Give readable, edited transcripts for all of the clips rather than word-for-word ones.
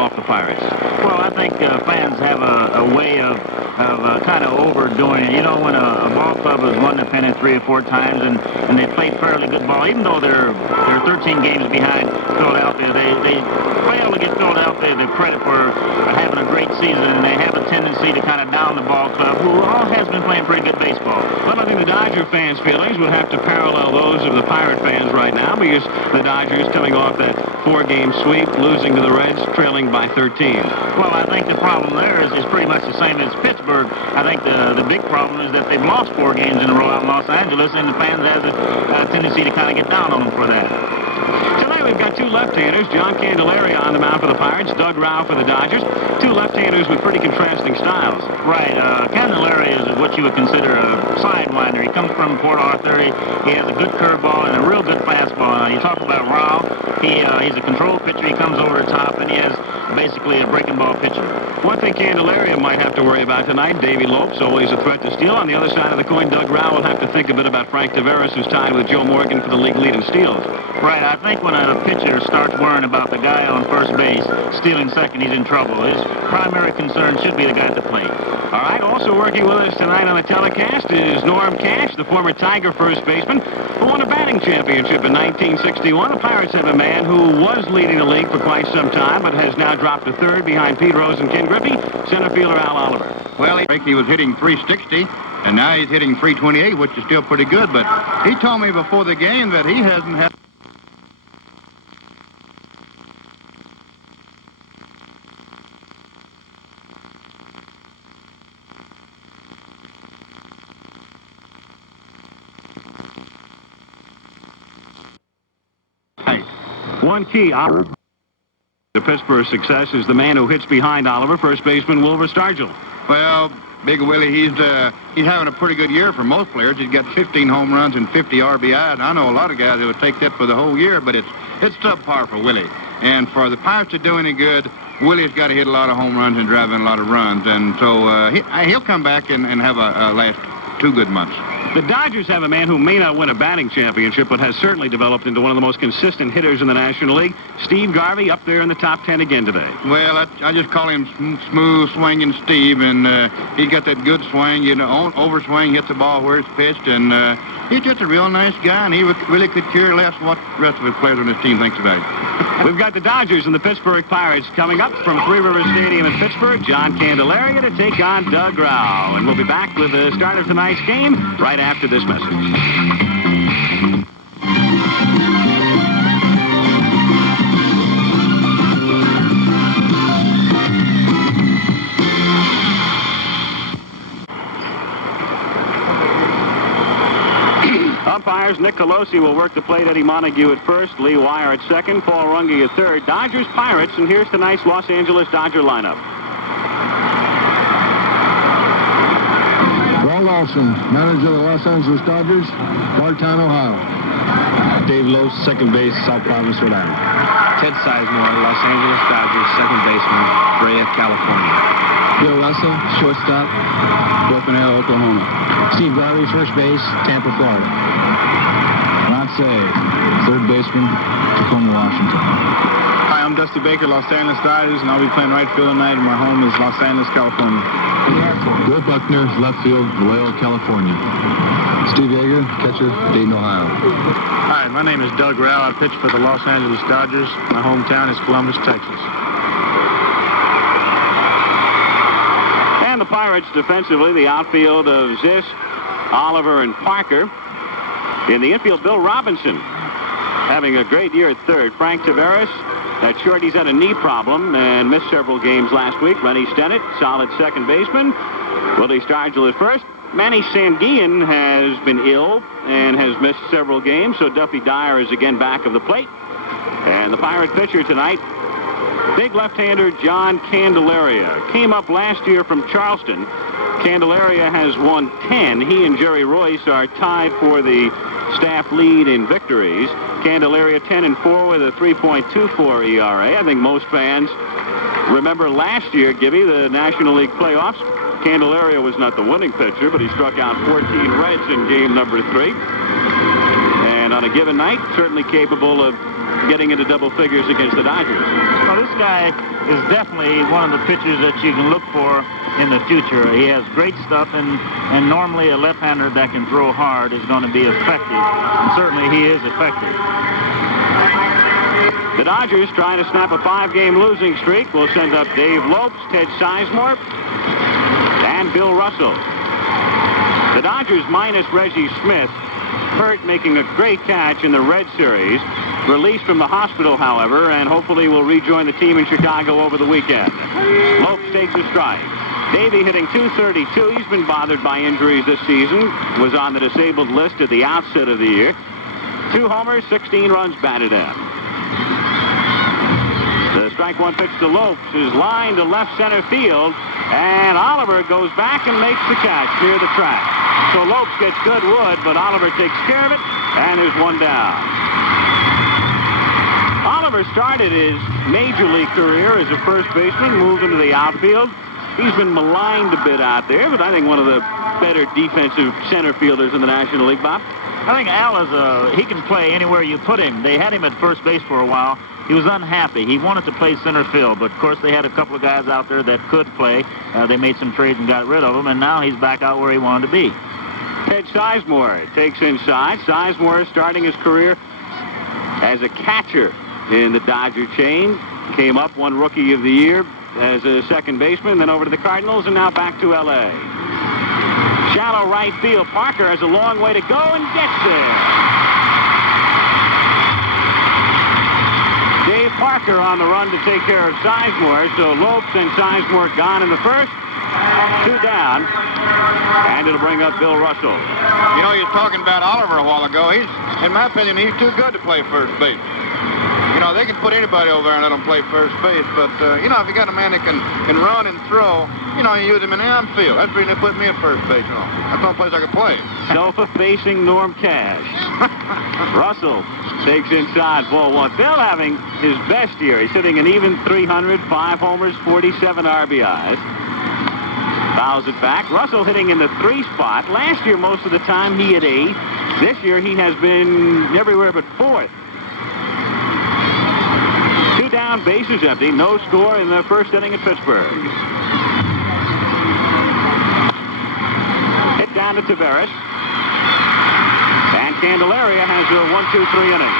off the Pirates? Well, I think fans have a way of kind of overdoing it. You know, when a ball club has won the pennant 3 or 4 times and they play fairly good ball, even though they're 13 games behind Philadelphia, they fail to get Philadelphia the credit for having a great season, and they have a tendency to kind of down the ball club, who all has been playing pretty good baseball. Well, I think the Dodger fans' feelings would have to parallel those of the Pirate fans right now, because the Dodgers coming off that 4-game sweep, losing to the Reds, trailing by 13. Well, I think the problem there is pretty much the same as Pittsburgh. I think the big problem is that they've lost 4 games in a row out in Los Angeles, and the fans have a tendency to kind of get down on them for that. Tonight we've got 2 left-handers, John Candelaria on the mound for the Pirates, Doug Rao for the Dodgers. 2 left-handers with pretty contrasting styles. Right. Candelaria is what you would consider a sidewinder. He comes from Port Arthur. He has a good curveball and a real good fastball. You talk about Rao. He's a control pitcher. He comes over the top, and he has basically a breaking ball pitcher. One thing Candelaria might have to worry about tonight, Davey Lopes, always a threat to steal. On the other side of the coin, Doug Rao will have to think a bit about Frank Tavares, who's tied with Joe Morgan for the league lead in steals. Right. I think when a pitcher starts worrying about the guy on first base stealing second, he's in trouble. His primary concern should be the guy at the plate. All right, also working with us tonight on the telecast is Norm Cash, the former Tiger first baseman, who won a batting championship in 1961. The Pirates have a man who was leading the league for quite some time, but has now dropped to third behind Pete Rose and Ken Griffey, center fielder Al Oliver. Well, he was hitting 360, and now he's hitting 328, which is still pretty good, but he told me before the game that he hasn't had... One key to Pittsburgh's success is the man who hits behind Oliver, first baseman Wilbur Stargell. Well, Big Willie, he's having a pretty good year for most players. He's got 15 home runs and 50 RBI, and I know a lot of guys that would take that for the whole year, but it's subpar for Willie. And for the Pirates to do any good, Willie's got to hit a lot of home runs and drive in a lot of runs, and so he'll come back and have a last 2 good months. The Dodgers have a man who may not win a batting championship, but has certainly developed into one of the most consistent hitters in the National League. Steve Garvey up there in the top 10 again today. Well, I just call him smooth swinging Steve, and he's got that good swing, you know, overswing, hits the ball where it's pitched, and he's just a real nice guy, and he really could care less what the rest of his players on his team thinks about him. We've got the Dodgers and the Pittsburgh Pirates coming up from Three Rivers Stadium in Pittsburgh. John Candelaria to take on Doug Rao. And we'll be back with the start of tonight's game right after this message. Umpires, Nick Colosi will work the plate. Eddie Montague at first, Lee Wire at second, Paul Runge at third. Dodgers, Pirates, and here's tonight's Los Angeles Dodger lineup. Ron Lawson, manager of the Los Angeles Dodgers, Bartown, Ohio. Dave Lowe, second base, South Providence, Rhode Island. Ted Sizemore, Los Angeles Dodgers, second baseman, Brea, California. Bill Russell, shortstop, Broken Arrow, Oklahoma. Steve Garvey, first base, Tampa, Florida. Ron Say, third baseman, Tacoma, Washington. Hi, I'm Dusty Baker, Los Angeles Dodgers, and I'll be playing right field tonight, and my home is Los Angeles, California. Bill Buckner, left field, Vallejo, California. Steve Yeager, catcher, Dayton, Ohio. Hi, my name is Doug Rao. I pitch for the Los Angeles Dodgers. My hometown is Columbus, Texas. And the Pirates defensively, the outfield of Zisk, Oliver, and Parker. In the infield, Bill Robinson having a great year at third. Frank Tavares, at short, he's had a knee problem and missed several games last week. Rennie Stennett, solid second baseman. Willie Stargell at first. Manny Sanguillen has been ill and has missed several games, so Duffy Dyer is again back of the plate. And the Pirate pitcher tonight, big left-hander John Candelaria. Came up last year from Charleston. Candelaria has won 10. He and Jerry Royce are tied for the staff lead in victories. Candelaria 10-4 with a 3.24 ERA. I think most fans remember last year, Gibby, the National League playoffs. Candelaria was not the winning pitcher, but he struck out 14 Reds in game number 3. And on a given night, certainly capable of getting into double figures against the Dodgers. Well, this guy is definitely one of the pitchers that you can look for in the future. He has great stuff, and normally a left-hander that can throw hard is going to be effective. And certainly he is effective. The Dodgers, trying to snap a 5-game losing streak, will send up Dave Lopes, Ted Sizemore, and Bill Russell. The Dodgers minus Reggie Smith, hurt making a great catch in the Red Series. Released from the hospital, however, and hopefully will rejoin the team in Chicago over the weekend. Lopes takes a strike. Davey hitting .232. He's been bothered by injuries this season. Was on the disabled list at the outset of the year. 2 homers, 16 runs batted in. The strike one pitch to Lopes is lined to left center field, and Oliver goes back and makes the catch near the track. So Lopes gets good wood, but Oliver takes care of it, and there's one down. Oliver started his major league career as a first baseman, moved into the outfield. He's been maligned a bit out there, but I think one of the better defensive center fielders in the National League, Bob. I think Al he can play anywhere you put him. They had him at first base for a while. He was unhappy. He wanted to play center field, but of course they had a couple of guys out there that could play. They made some trades and got rid of him, and now he's back out where he wanted to be. Ted Sizemore takes inside. Sizemore starting his career as a catcher in the Dodger chain. Came up, won Rookie of the Year as a second baseman, then over to the Cardinals, and now back to L.A. Shallow right field. Parker has a long way to go and gets there. Dave Parker on the run to take care of Sizemore. So Lopes and Sizemore gone in the first. 2 down. And it'll bring up Bill Russell. You know, you're talking about Oliver a while ago. In my opinion, he's too good to play first base. You know, they can put anybody over there and let him play first base, but, you know, if you got a man that can run and throw, you know, you use him in the outfield. That's the reason they put me at first base, you know. That's the only place I could play. Sofa-facing Norm Cash. Russell takes inside, ball 1. Bill having his best year. He's hitting an even .300, 5 homers, 47 RBIs. Fouls it back. Russell hitting in the 3 spot. Last year, most of the time, he hit 8. This year, he has been everywhere but 4th. 2 down, bases empty. No score in the first inning at Pittsburgh. Hit down to Tavares. And Candelaria has a 1-2-3 inning.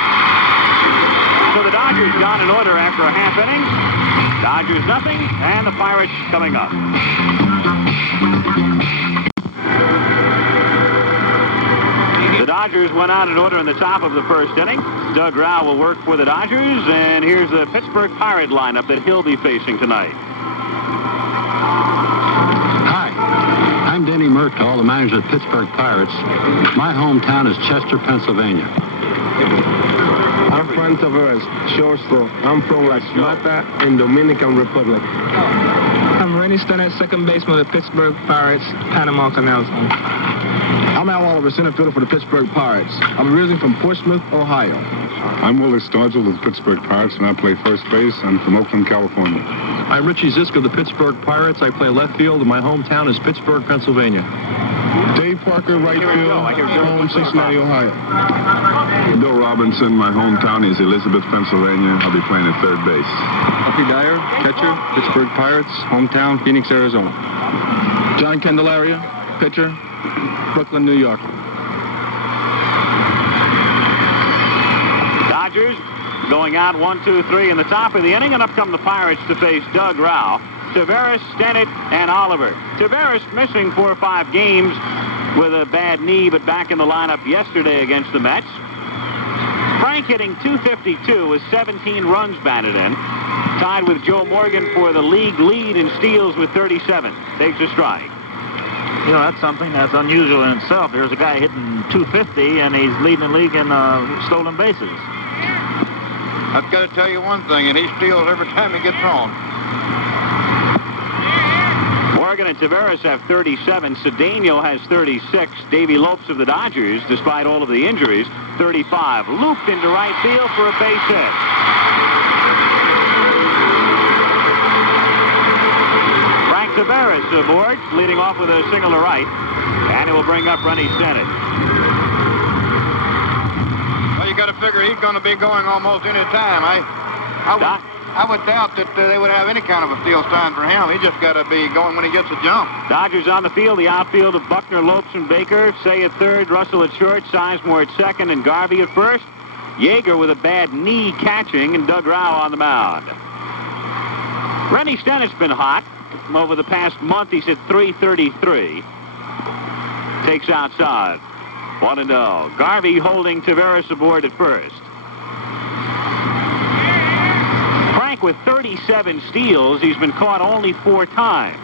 So the Dodgers gone in order after a half inning. Dodgers nothing, and the Pirates coming up. The Dodgers went out in order in the top of the first inning. Doug Rao will work for the Dodgers, and here's the Pittsburgh Pirate lineup that he'll be facing tonight. Hi, I'm Denny Murtaugh, the manager of the Pittsburgh Pirates. My hometown is Chester, Pennsylvania. I'm Juan Tavares, shortstop. I'm from La Plata in Dominican Republic. I'm Rennie Stennett, second baseman of the Pittsburgh Pirates, Panama Canal Zone. I'm Al Oliver, center fielder for the Pittsburgh Pirates. I'm originally from Portsmouth, Ohio. I'm Willie Stargell of the Pittsburgh Pirates, and I play first base. I'm from Oakland, California. I'm Richie Zisk of the Pittsburgh Pirates. I play left field, and my hometown is Pittsburgh, Pennsylvania. Dave Parker, right field, home Cincinnati, Ohio. Bill Robinson, my hometown is Elizabeth, Pennsylvania. I'll be playing at third base. Humphrey Dyer, catcher, Pittsburgh Pirates, hometown, Phoenix, Arizona. John Candelaria, pitcher, Brooklyn, New York. Dodgers going out 1-2-3 in the top of the inning, and up come the Pirates to face Doug Rao, Tavares, Stennett, and Oliver. Tavares missing 4 or 5 games with a bad knee, but back in the lineup yesterday against the Mets. Frank hitting .252 with 17 runs batted in, tied with Joe Morgan for the league lead in steals with 37. Takes a strike. You know, that's something that's unusual in itself. There's a guy hitting .250, and he's leading the league in stolen bases. I've got to tell you one thing, and he steals every time he gets on. Morgan and Tavares have 37. Cedeno has 36. Davey Lopes of the Dodgers, despite all of the injuries, 35. Looped into right field for a base hit. Frank Tavares aboard, leading off with a single to right, and it will bring up Rennie Stennett. Well, you got to figure he's going to be going almost any time. I would doubt that they would have any kind of a field sign for him. He just got to be going when he gets a jump. Dodgers on the field. The outfield of Buckner, Lopes, and Baker. Say at third, Russell at short, Sizemore at second, and Garvey at first. Yeager with a bad knee catching, and Doug Rau on the mound. Rennie Stennett's been hot. Over the past month, he's at .333. Takes outside. 1-0. Garvey holding Taveras aboard at first. Frank with 37 steals. He's been caught only 4 times.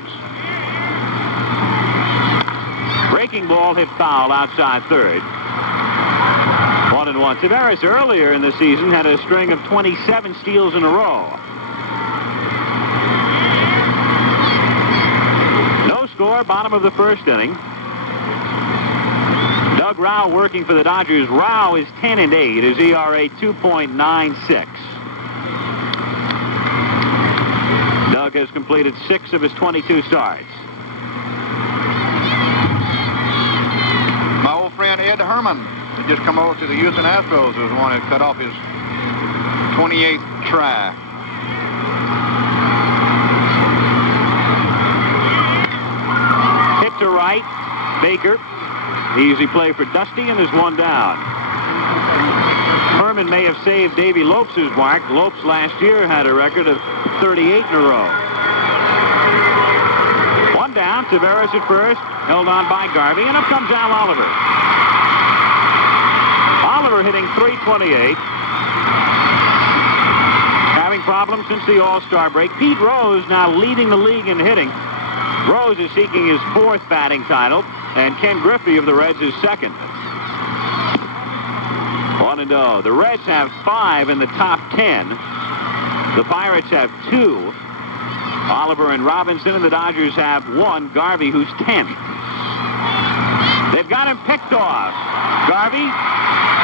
Breaking ball hit foul outside third. 1-1. Taveras earlier in the season had a string of 27 steals in a row. No score, bottom of the first inning. Doug Rau working for the Dodgers. Rau is 10-8. His ERA 2.96. Doug has completed 6 of his 22 starts. My old friend Ed Herman, who just come over to the Houston Astros, was the one that cut off his 28th try. Hit to right. Baker. Easy play for Dusty, and there's one down. Herman may have saved Davey Lopes' mark. Lopes last year had a record of 38 in a row. One down. Taveras at first. Held on by Garvey, and up comes Al Oliver. Oliver hitting .328. Having problems since the All-Star break. Pete Rose now leading the league in hitting. Rose is seeking his 4th batting title, and Ken Griffey of the Reds is second. 1-0. The Reds have 5 in the top 10. The Pirates have 2. Oliver and Robinson, and the Dodgers have 1. Garvey, who's 10. They've got him picked off. Garvey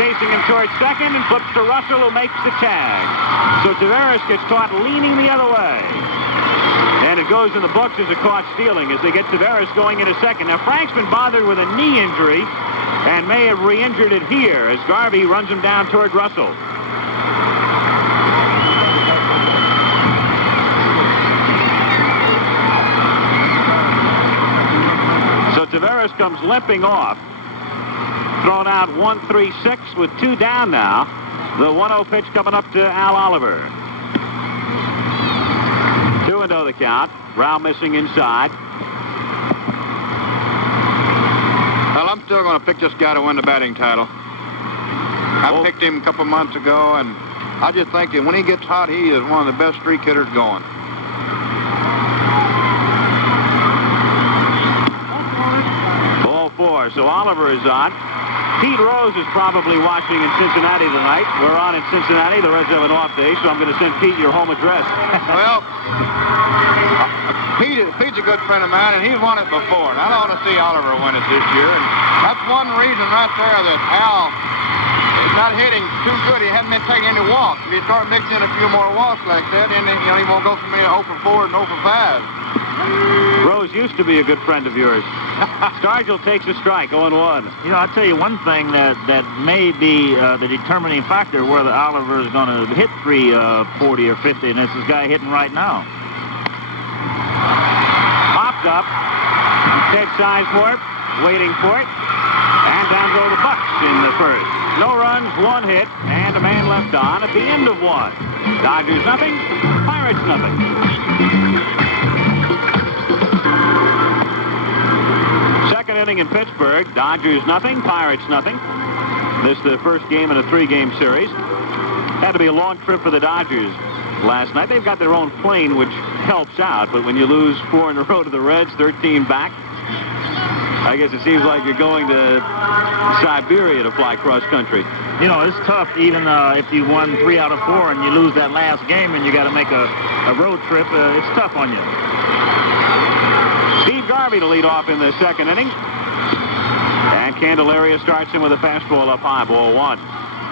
chasing him towards second and flips to Russell, who makes the tag. So Taveras gets caught leaning the other way. And it goes in the books as a caught stealing as they get Taveras going into second. Now, Frank's been bothered with a knee injury and may have re-injured it here as Garvey runs him down toward Russell. So Taveras comes limping off. Thrown out 1-3-6 with 2 down now. The 1-0 pitch coming up to Al Oliver. 2-0 the count. Rau missing inside. Well, I'm still going to pick this guy to win the batting title. I picked him a couple months ago, and I just think that when he gets hot, he is one of the best streak hitters going. Ball 4, so Oliver is on. Pete Rose is probably watching in Cincinnati tonight. We're on in Cincinnati. The Reds have an off day, so I'm going to send Pete your home address. Well, Pete's a good friend of mine, and he's won it before. And I don't want to see Oliver win it this year. And that's one reason right there that Al is not hitting too good. He hasn't been taking any walks. If you start mixing in a few more walks like that, then he won't go from 0 for 4 and 0 for 5. Rose used to be a good friend of yours. Stargell takes a strike, 0-1. You know, I'll tell you one thing that may be the determining factor whether Oliver is going to hit 340 or 50, and it's this guy hitting right now. Popped up. Ted Sizemore waiting for it. And down go the Bucks in the first. No runs, 1 hit, and a man left on at the end of 1. Dodgers nothing, Pirates nothing. Second inning in Pittsburgh. Dodgers nothing, Pirates nothing. This is the first game in a 3-game series. Had to be a long trip for the Dodgers last night. They've got their own plane, which helps out, but when you lose 4 in a row to the Reds, 13 back, I guess it seems like you're going to Siberia to fly cross country. You know, it's tough even if you won 3 out of 4 and you lose that last game and you got to make a road trip. It's tough on you. Steve Garvey to lead off in the second inning. And Candelaria starts him with a fastball up high, ball 1.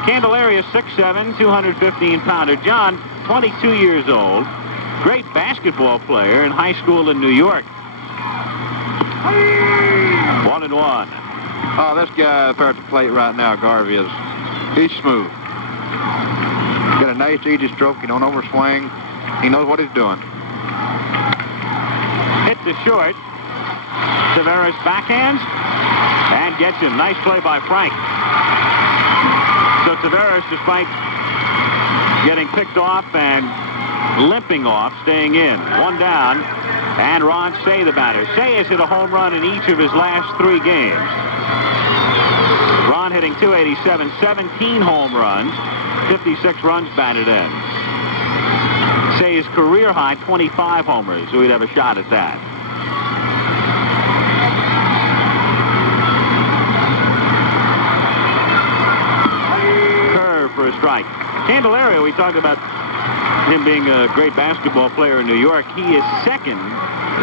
Candelaria, 6'7", 215-pounder. John, 22 years old. Great basketball player in high school in New York. 1-1. Oh, this guy up there at the plate right now, Garvey, he's smooth. Got a nice, easy stroke. He don't overswing. He knows what he's doing. Hits the short. Taveras backhands and gets him. Nice play by Frank. So Taveras, despite getting picked off and limping off, staying in. One down, and Ron Say the batter. Say has hit a home run in each of his last 3 games. Ron hitting .287, 17 home runs, 56 runs batted in. Say's career high, 25 homers, so he'd have a shot at that. Curve for a strike. Candelaria, we talked about him being a great basketball player in New York. He is second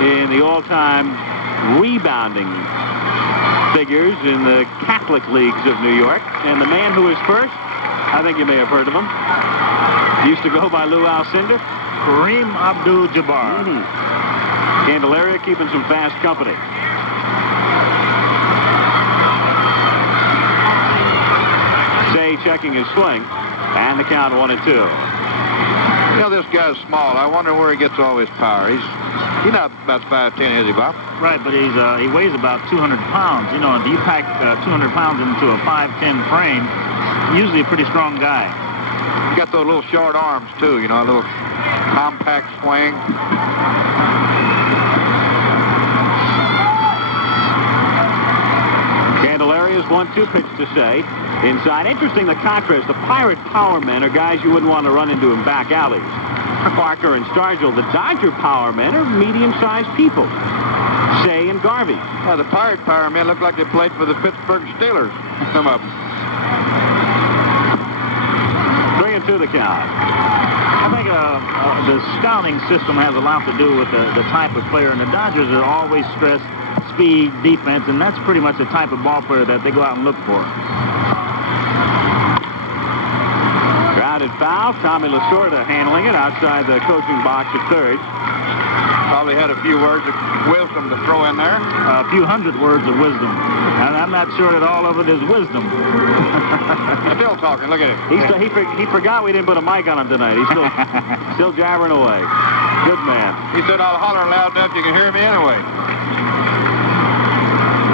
in the all-time rebounding figures in the Catholic leagues of New York. And the man who is first, I think you may have heard of him, used to go by Lou Alcindor, Kareem Abdul-Jabbar. Candelaria keeping some fast company. Say checking his swing, and the count 1-2. You know, this guy's small. I wonder where he gets all his power. He's not about 5'10", is he, Bob? Right, but he weighs about 200 pounds. You know, if you pack 200 pounds into a 5'10" frame, usually a pretty strong guy. He's got those little short arms, too, you know, a little compact swing. Candelaria's 1-2 pitch to Say. Inside. Interesting, the contrast. The Pirate power men are guys you wouldn't want to run into in back alleys. Parker and Stargell. The Dodger power men are medium-sized people. Say and Garvey. Yeah, the Pirate power men look like they played for the Pittsburgh Steelers. Some of them. 3-2 the count. I think the scouting system has a lot to do with the type of player, and the Dodgers are always stressed speed, defense, and that's pretty much the type of ball player that they go out and look for. Grounded foul. Tommy Lasorda handling it outside the coaching box at third. Probably had a few words of wisdom to throw in there. A few hundred words of wisdom. And I'm not sure that all of it is wisdom. Still talking. Look at him. He forgot we didn't put a mic on him tonight. He's still jabbering away. Good man. He said, I'll holler loud enough you can hear me anyway.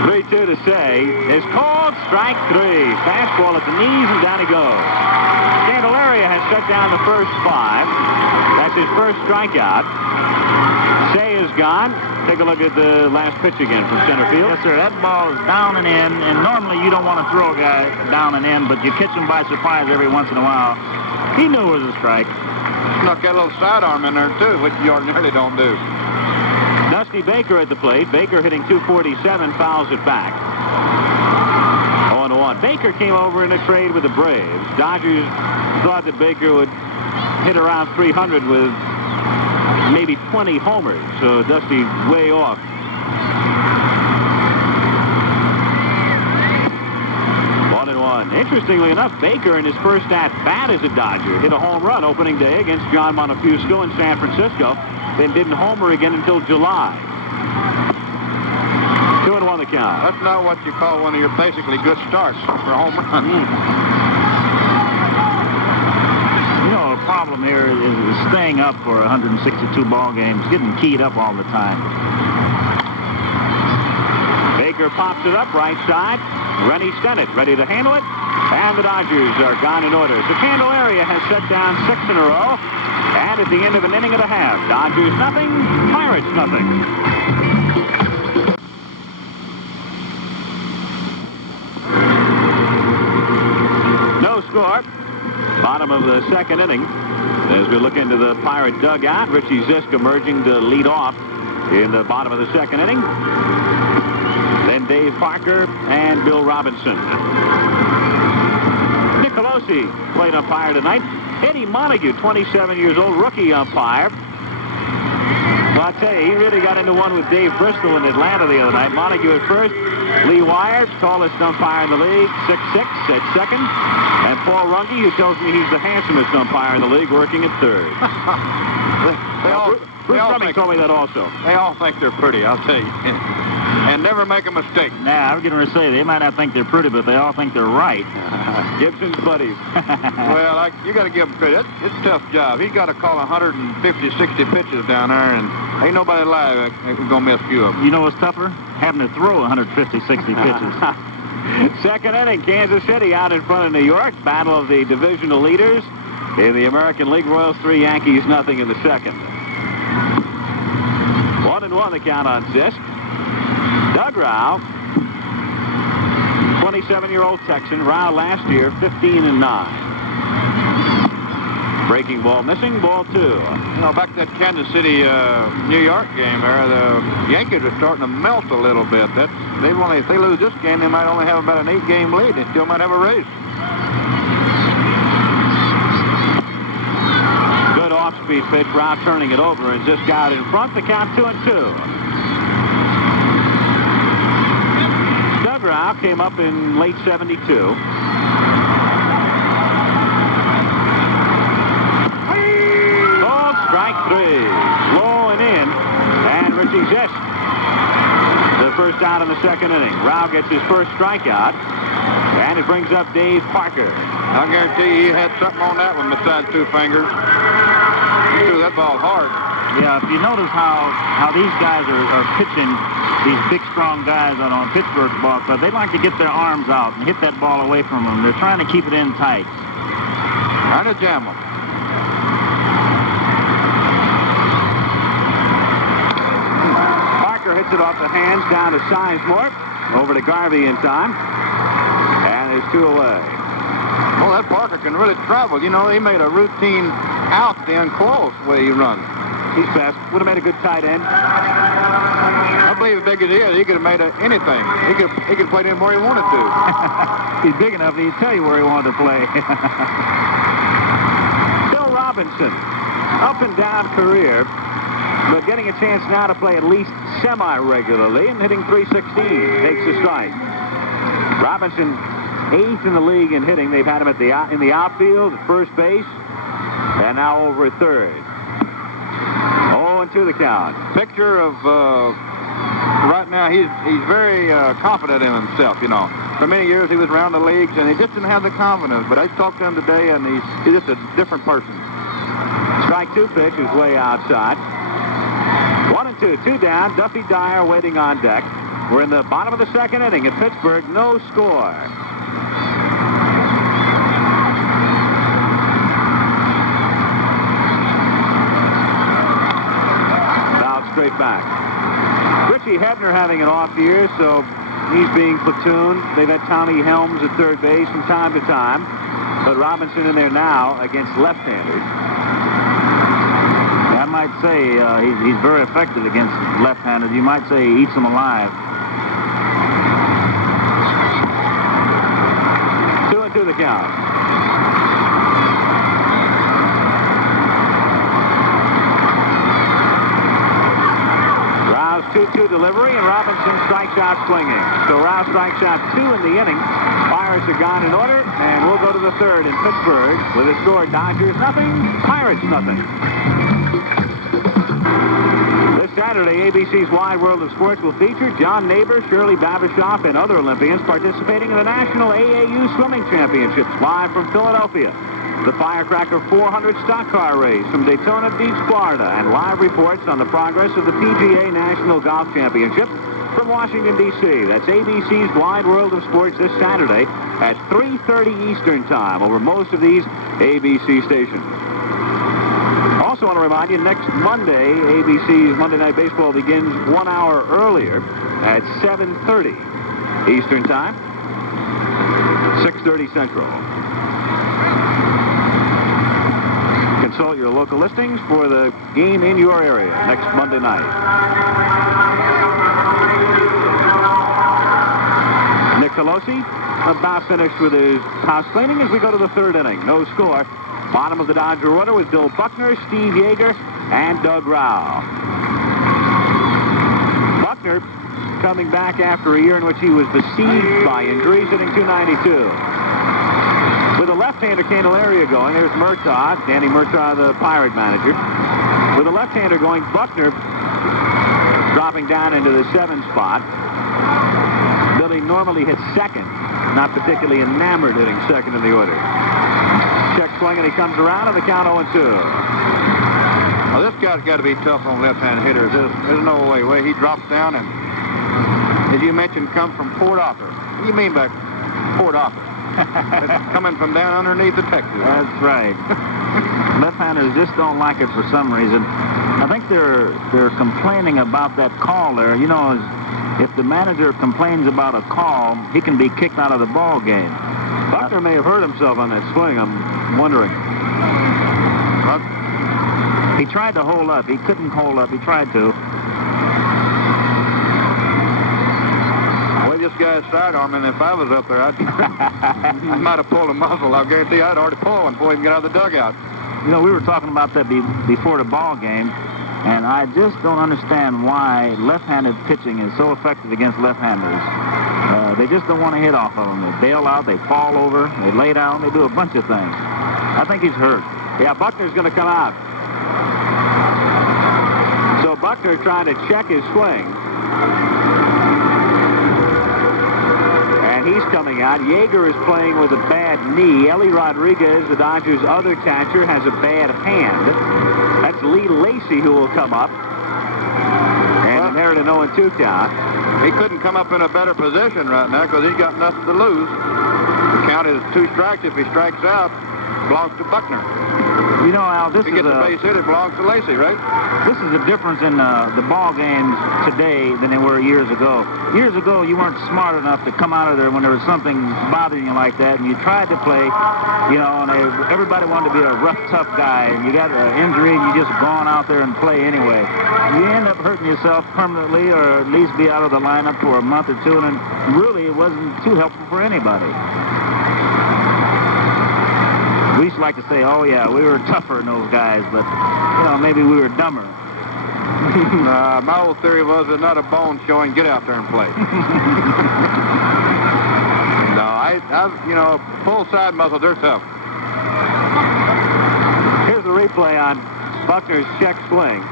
3-2 to Say is called strike 3. Fastball at the knees, and down he goes. Candelaria has shut down the first 5. That's his first strikeout. Say is gone. Take a look at the last pitch again from center field. Yes, sir. That ball is down and in, and normally you don't want to throw a guy down and in, but you catch him by surprise every once in a while. He knew it was a strike. Snuck that little sidearm in there, too, which you ordinarily don't do. Dusty Baker at the plate. Baker hitting .247, fouls it back. 0-1. Baker came over in a trade with the Braves. Dodgers thought that Baker would hit around 300 with maybe 20 homers, so Dusty way off. Interestingly enough, Baker in his first at-bat as a Dodger hit a home run opening day against John Montefusco in San Francisco, then didn't homer again until July. 2-1 the count. That's not what you call one of your basically good starts for a home run. You know, the problem here is staying up for 162 ball games, getting keyed up all the time. Baker pops it up right side. Rennie Stennett ready to handle it. And the Dodgers are gone in order. So Candelaria has set down 6 in a row. And at the end of an inning and a half, Dodgers nothing, Pirates nothing. No score. Bottom of the second inning. As we look into the Pirate dugout, Richie Zisk emerging to lead off in the bottom of the second inning. Then Dave Parker and Bill Robinson. Nick Colosi played umpire tonight. Eddie Montague, 27 years old, rookie umpire. Well, I'll tell you, he really got into one with Dave Bristol in Atlanta the other night. Montague at first, Lee Wire, tallest umpire in the league, 6'6", at second. And Paul Runge, who tells me he's the handsomest umpire in the league, working at third. Bruce Drumming told me that also. They all think they're pretty, I'll tell you. and never make a mistake. Now, I was going to say, they might not think they're pretty, but they all think they're right. Gibson's buddies. Well, you got to give him credit. It's a tough job. He's got to call 150, 60 pitches down there, and ain't nobody alive who's going to miss a few of them. You know what's tougher? Having to throw 150, 60 pitches. Second inning, Kansas City out in front of New York. Battle of the divisional leaders in the American League. Royals 3, Yankees nothing in the second. 1-1 the count on Zisk. Doug Rao, 27-year-old Texan. Rao last year 15-9. Breaking ball missing, ball 2. You know, back to that Kansas City, New York game there, the Yankees are starting to melt a little bit. If they lose this game, they might only have about an 8-game lead. They still might have a race. Good off-speed pitch. Rao turning it over, and just got in front. The count 2-2. Doug Rao came up in late 72. Strike 3, low and in, and Richie Zisk, the first out in the second inning. Rao gets his first strikeout, and it brings up Dave Parker. I guarantee you he had something on that one besides 2 fingers. He threw that ball hard. Yeah, if you notice how these guys are pitching, these big, strong guys on Pittsburgh's ball club, they like to get their arms out and hit that ball away from them. They're trying to keep it in tight. Trying to jam them. Hits it off the hands down to Sizemore. Over to Garvey in time. And there's 2 away. Well, that Parker can really travel. You know, he made a routine out then close the way he runs. He's fast. Would have made a good tight end. I believe as big as he is, he could have made anything. He could play anywhere he wanted to. He's big enough, he'd tell you where he wanted to play. Bill Robinson, up and down career, but getting a chance now to play at least semi-regularly and hitting .316. Takes a strike. Robinson, 8th in the league in hitting. They've had him in the outfield, at first base, and now over at third. 0-2 the count. Picture of right now, he's very confident in himself, you know. For many years he was around the leagues, and he just didn't have the confidence. But I talked to him today, and he's just a different person. Strike 2 pitch is way outside. 1-2, 2 down. Duffy Dyer waiting on deck. We're in the bottom of the second inning at Pittsburgh. No score. Fouled straight back. Richie Hebner having an off year, so he's being platooned. They've had Tommy Helms at third base from time to time. But Robinson in there now against left-handers. I might say he's very effective against left-handed. You might say he eats them alive. 2-2 the count. Rao's 2-2 delivery, and Robinson strikes out swinging. So Rao strikes out 2 in the inning. Pirates are gone in order, and we'll go to the third in Pittsburgh with a score: Dodgers nothing, Pirates nothing. Saturday, ABC's Wide World of Sports will feature John Neighbor, Shirley Babashoff, and other Olympians participating in the National AAU Swimming Championships live from Philadelphia. The Firecracker 400 stock car race from Daytona Beach, Florida, and live reports on the progress of the PGA National Golf Championship from Washington, D.C. That's ABC's Wide World of Sports this Saturday at 3:30 Eastern Time over most of these ABC stations. Also want to remind you, next Monday, ABC's Monday Night Baseball begins 1 hour earlier at 7:30 Eastern Time, 6:30 Central. Consult your local listings for the game in your area next Monday night. Nick Colosi about finished with his house cleaning as we go to the third inning. No score. Bottom of the Dodger order with Bill Buckner, Steve Yeager, and Doug Rao. Buckner coming back after a year in which he was besieged by injuries, hitting .292. With a left-hander Candelaria going, there's Murtaugh, Danny Murtaugh, the Pirate manager. With a left-hander going, Buckner dropping down into the 7 spot. Billy normally hits second. Not particularly enamored hitting second in the order. Check swing, and he comes around, and the count 0-2. Well, this guy's got to be tough on left-hand hitters. There's no way. He drops down and, as you mentioned, comes from Port Arthur. What do you mean by Port Arthur? It's coming from down underneath the Texas. That's right. Left-handers just don't like it for some reason. I think they're complaining about that call there. You know, if the manager complains about a call, he can be kicked out of the ball game. Buckner may have hurt himself on that swing. I'm wondering. He tried to hold up. He couldn't hold up. He tried to. Well, this guy's sidearming. If I was up there, I might have pulled a muzzle. I guarantee I'd already pulled one before he even got out of the dugout. You know, we were talking about that before the ball game, and I just don't understand why left-handed pitching is so effective against left-handers. They just don't want to hit off of them. They bail out, they fall over, they lay down, they do a bunch of things. I think he's hurt. Yeah, Buckner's going to come out. So Buckner trying to check his swing. And he's coming out. Yeager is playing with a bad knee. Ellie Rodriguez, the Dodgers' other catcher, has a bad hand. That's Lee Lacy who will come up and inherit an 0-2 count. He couldn't come up in a better position right now because he's got nothing to lose. The count is 2 strikes. If he strikes out, it belongs to Buckner. You know, Al, if he gets a base hit, it belongs to Lacy, right? This is a difference in the ball games today than they were years ago. Years ago, you weren't smart enough to come out of there when there was something bothering you like that, and you tried to play, you know, and everybody wanted to be a rough, tough guy, and you got an injury, and you just gone out there and play anyway. You end up hurting yourself permanently, or at least be out of the lineup for a month or two, and really it wasn't too helpful for anybody. We used to like to say, oh, yeah, we were tougher than those guys, but, you know, maybe we were dumber. My old theory was there's not a bone showing, get out there and play. No, you know, full side muscles, they're tough. Here's the replay on Buckner's check swing.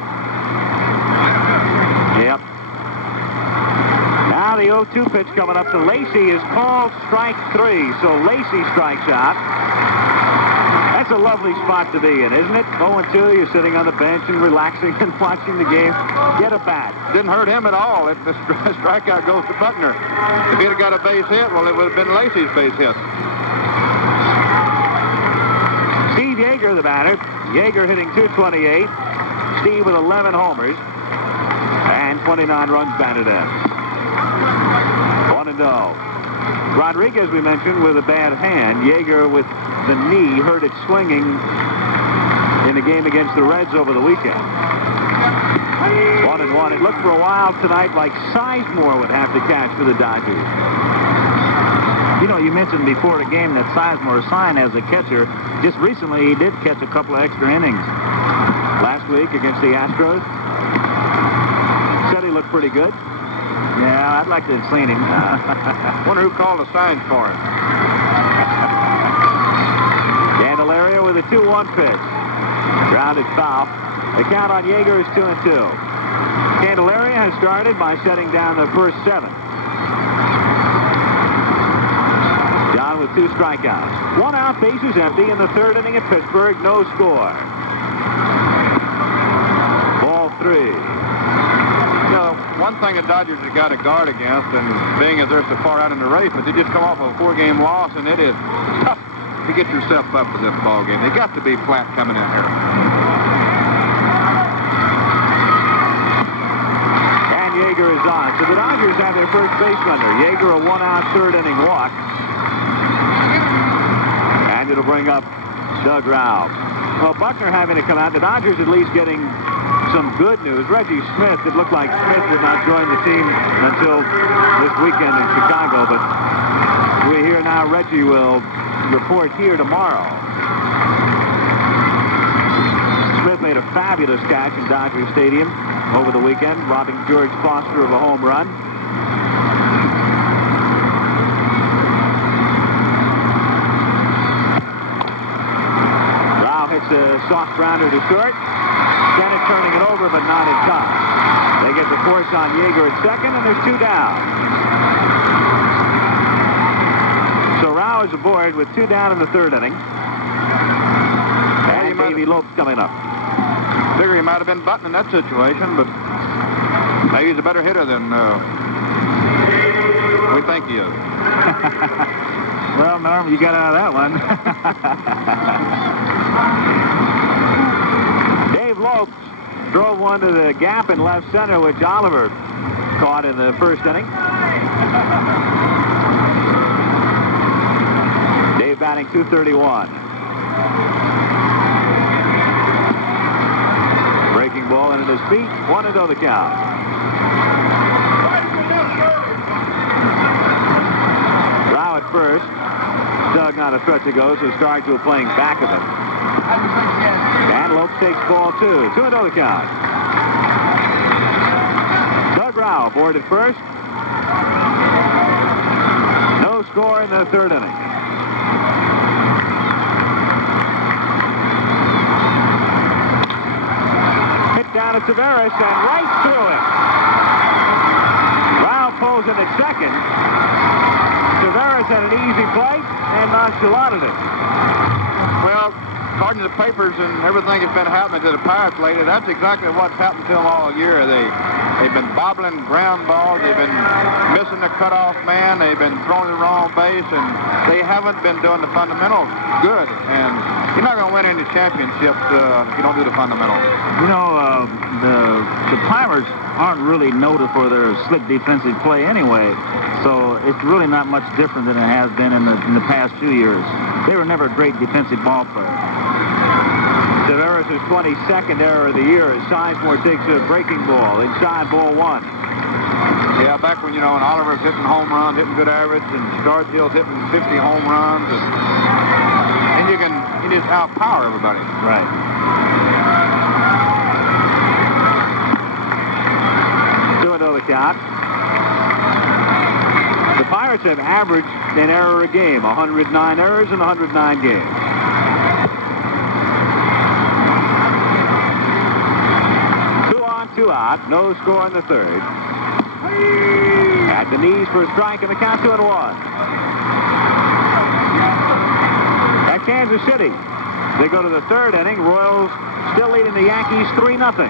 Yep. Now the 0-2 pitch coming up to Lacy is called strike 3, so Lacy strikes out. That's a lovely spot to be in, isn't it? 0-2, you're sitting on the bench and relaxing and watching the game. Get a bat. Didn't hurt him at all. If the strikeout goes to Buckner. If he'd have got a base hit, well, it would have been Lacy's base hit. Steve Yeager, the batter. Yeager hitting .228. Steve with 11 homers and 29 runs batted in. 1-0. Rodriguez, we mentioned, with a bad hand. Yeager with the knee, hurt it swinging in the game against the Reds over the weekend. 1-1. It looked for a while tonight like Sizemore would have to catch for the Dodgers. You know, you mentioned before the game that Sizemore signed as a catcher. Just recently, he did catch a couple of extra innings. Last week against the Astros. Said he looked pretty good. Yeah, I'd like to have seen him. Wonder who called the signs for him. Candelaria with a 2-1 pitch. Grounded foul. The count on Yeager is 2-2. Candelaria has started by shutting down the first 7. John with 2 strikeouts. 1 out, bases empty in the 3rd inning at Pittsburgh. No score. Ball 3. You know, one thing the Dodgers have got to guard against, and being as they're so far out in the race, but they just come off a 4-game loss, and it is tough to get yourself up for this ball game. They got to be flat coming in here. And Yeager is on. So the Dodgers have their first base runner. Yeager, a 1-out 3rd inning walk. And it'll bring up Doug Rao. Well, Buckner having to come out. The Dodgers at least getting some good news. Reggie Smith, it looked like Smith would not join the team until this weekend in Chicago, but we hear now Reggie will report here tomorrow. Smith made a fabulous catch in Dodger Stadium over the weekend, robbing George Foster of a home run. Rao hits a soft grounder to short. Bennett turning it over, but not in time. They get the force on Yeager at second, and there's 2 down. So Rao is aboard with 2 down in the 3rd inning. And Davey Lopes coming up. Figure he might have been Button in that situation, but maybe he's a better hitter than we think he is. Well, Norm, you got out of that one. Dave Lopes drove one to the gap in left center, which Oliver caught in the 1st inning. Dave batting .231. Breaking ball into his feet. 1-0 the count. Rao at first. Doug not a threat to go, so Starkville playing back of him. And Lopes takes ball 2. 2-0 the count. Doug Rao aboard at first. No score in the 3rd inning. Hit down at Tavares and right through it. Rao pulls in at second. Tavares had an easy play and nonchalanted it. Well, according to the papers and everything that's been happening to the Pirates lately, that's exactly what's happened to them all year. They've been bobbling ground balls. They've been missing the cutoff man. They've been throwing the wrong base, and they haven't been doing the fundamentals good. And you're not going to win any championships if you don't do the fundamentals. You know, the Pirates aren't really noted for their slick defensive play anyway, so it's really not much different than it has been in the past few years. They were never a great defensive ball player. Tavares' 22nd error of the year as Sizemore takes a breaking ball inside ball 1. Yeah, back when, when Oliver's hitting home runs, hitting good average, and Starkville's hitting 50 home runs, and you just outpower everybody. Right. The count. The Pirates have averaged an error a game, 109 errors in 109 games. Two on, 2 out, no score in the 3rd. At the knees for a strike, and the count 2-1. At Kansas City, they go to the 3rd inning. Royals still leading the Yankees 3-0.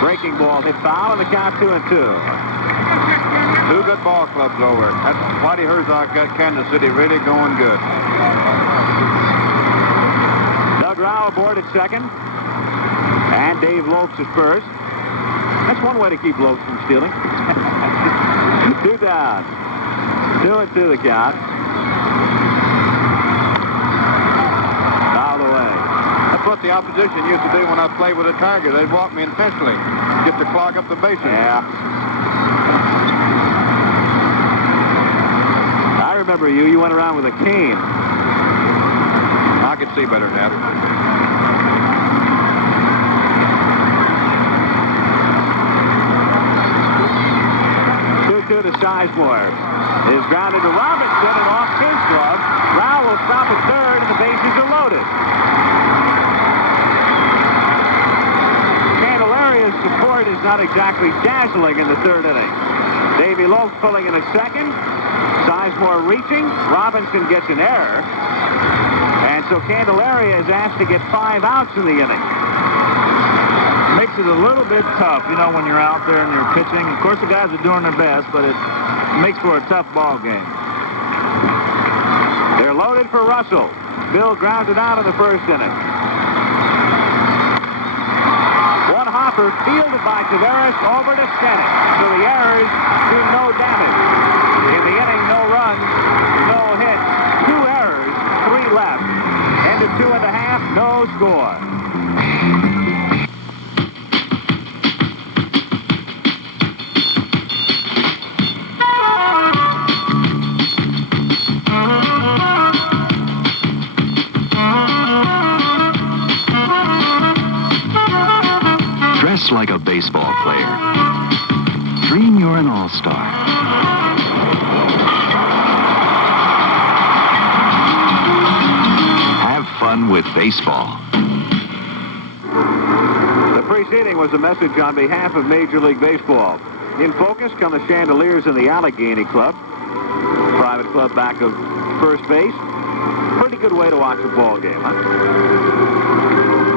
Breaking ball hit foul, and the count 2-2. 2 good ball clubs over. That's Whitey Herzog got Kansas City really going good. Doug Rao aboard at second, and Dave Lopes at first. That's one way to keep Lopes from stealing. 2 down. 2-2 the count. Fouled away. That's what the opposition used to do when I played with a Tiger. They'd walk me intentionally just to clog up the bases. Yeah. I remember you. You went around with a cane. I could see better than that. 2-2 to Sizemore. Is grounded to Robinson and off his glove. Rao will stop at 3rd, and the bases are loaded. Candelaria's support is not exactly dazzling in the 3rd inning. Davey Lopes pulling in a 2nd. Sizemore reaching. Robinson gets an error. And so Candelaria is asked to get 5 outs in the inning. Makes it a little bit tough, when you're out there and you're pitching. Of course, the guys are doing their best, but it makes for a tough ball game. They're loaded for Russell. Bill grounded out in the 1st inning. One hopper fielded by Tavares over to Stennett. So the errors do no damage. In the inning, no runs, no hits, 2 errors, 3 left. End of 2.5, no score. Dress like a baseball player. Dream you're an all-star. Have fun with baseball. The preceding was a message on behalf of Major League Baseball. In focus come the Chandeliers in the Allegheny Club. Private club back of first base. Pretty good way to watch a ball game, huh?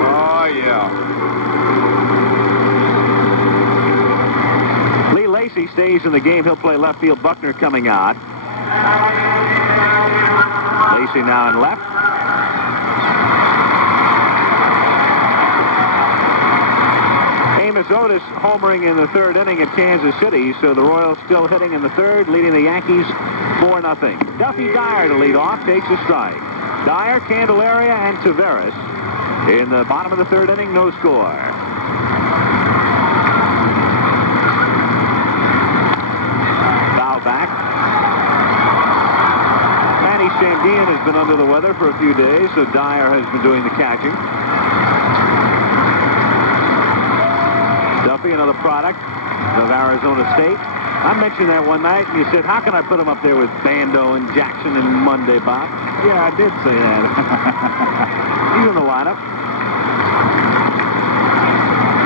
Oh, yeah. Lee Lacy stays in the game. He'll play left field. Buckner coming out. Lacy now in left. Amos Otis homering in the third inning at Kansas City, so the Royals still hitting in the third, leading the Yankees 4-0. Duffy Dyer to lead off, takes a strike. Dyer, Candelaria, and Taveras in the bottom of the third inning, no score. Foul back. Manny Sandian has been under the weather for a few days, so Dyer has been doing the catching. Duffy, another product of Arizona State. I mentioned that one night, and you said, how can I put him up there with Bando and Jackson and Monday, Bob? Yeah, I did say that. He's in the lineup.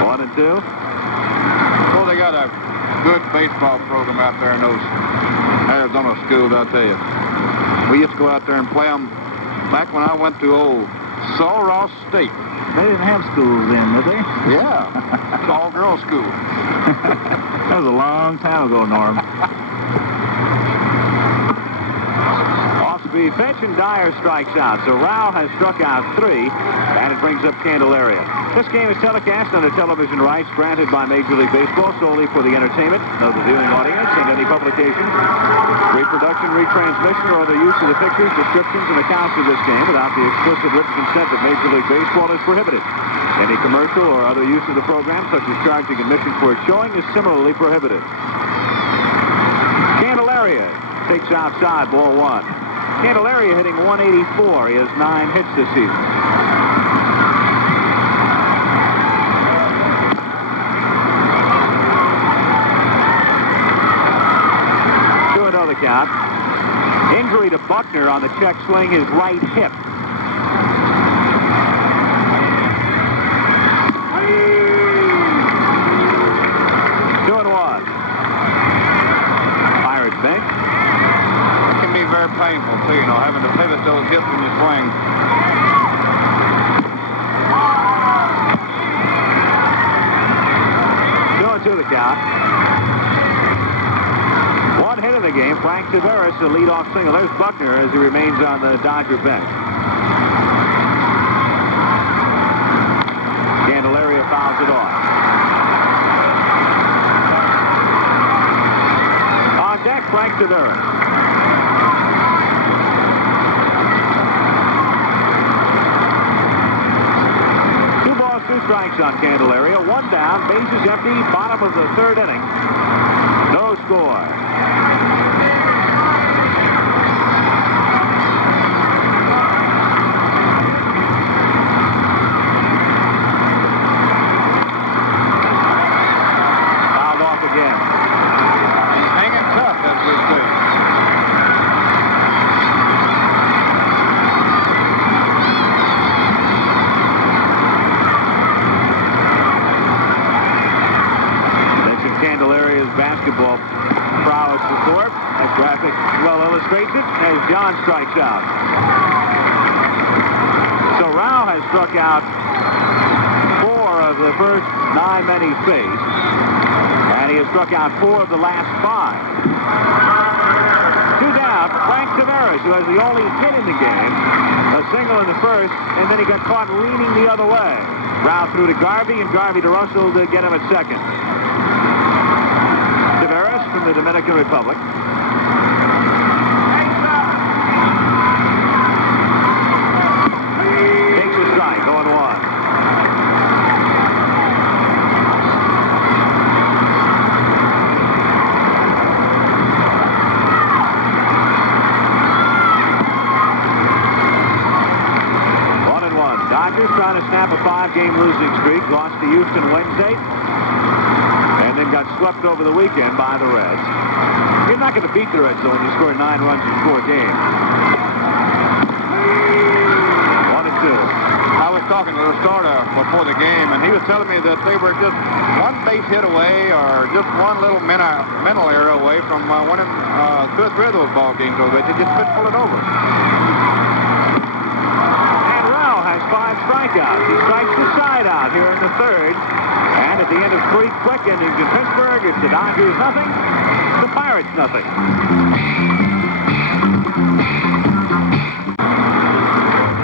1-2. Well, they got a good baseball program out there in those Arizona schools, I'll tell you. We used to go out there and play them back when I went to old Sul Ross State. They didn't have schools then, did they? Yeah. It's all girls school. That was a long time ago, Norm. Off-speed pitch, and Dyer strikes out. So Rao has struck out 3, and it brings up Candelaria. This game is telecast under television rights granted by Major League Baseball solely for the entertainment of the viewing audience, and any publication, reproduction, retransmission, or other use of the pictures, descriptions, and accounts of this game without the explicit written consent of Major League Baseball is prohibited. Any commercial or other use of the program, such as charging admission for its showing, is similarly prohibited. Candelaria takes outside, ball 1. Candelaria hitting 184. He has 9 hits this season. 2-0 the count. Injury to Buckner on the check swing, his right hip. Very painful, too, having to pivot those hips in your swing. To the count. 1 hit in the game. Frank Taveras, a leadoff single. There's Buckner as he remains on the Dodger bench. Candelaria fouls it off. On deck, Frank Taveras. 2 strikes on Candelaria. 1 down, bases empty, bottom of the third inning. No score. Fouled off again. He's hanging tough, as we say. Candelaria's basketball prowess before. That graphic well illustrates it as John strikes out. So Rao has struck out 4 of the first 9 men he's faced, and he has struck out 4 of the last 5. 2 down, Frank Taveras, who has the only hit in the game, a single in the first, and then he got caught leaning the other way. Rao threw to Garvey, and Garvey to Russell to get him at second. From the Dominican Republic. Takes a strike, 0-1. Dodgers trying to snap a 5-game losing streak. Lost to Houston Wednesday. And then got swept over the weekend by the Reds. You're not going to beat the Reds, though, when you score 9 runs in 4 games. 1-2. talking to Lastarda before the game, and he was telling me that they were just one base hit away or just one little mental error away from winning 2 or 3 of those ball games over. They just couldn't pull it over. And Rao has 5 strikeouts. He strikes the side out here in the 3rd. And at the end of 3 quick innings in Pittsburgh, it's the Dodgers nothing, the Pirates nothing.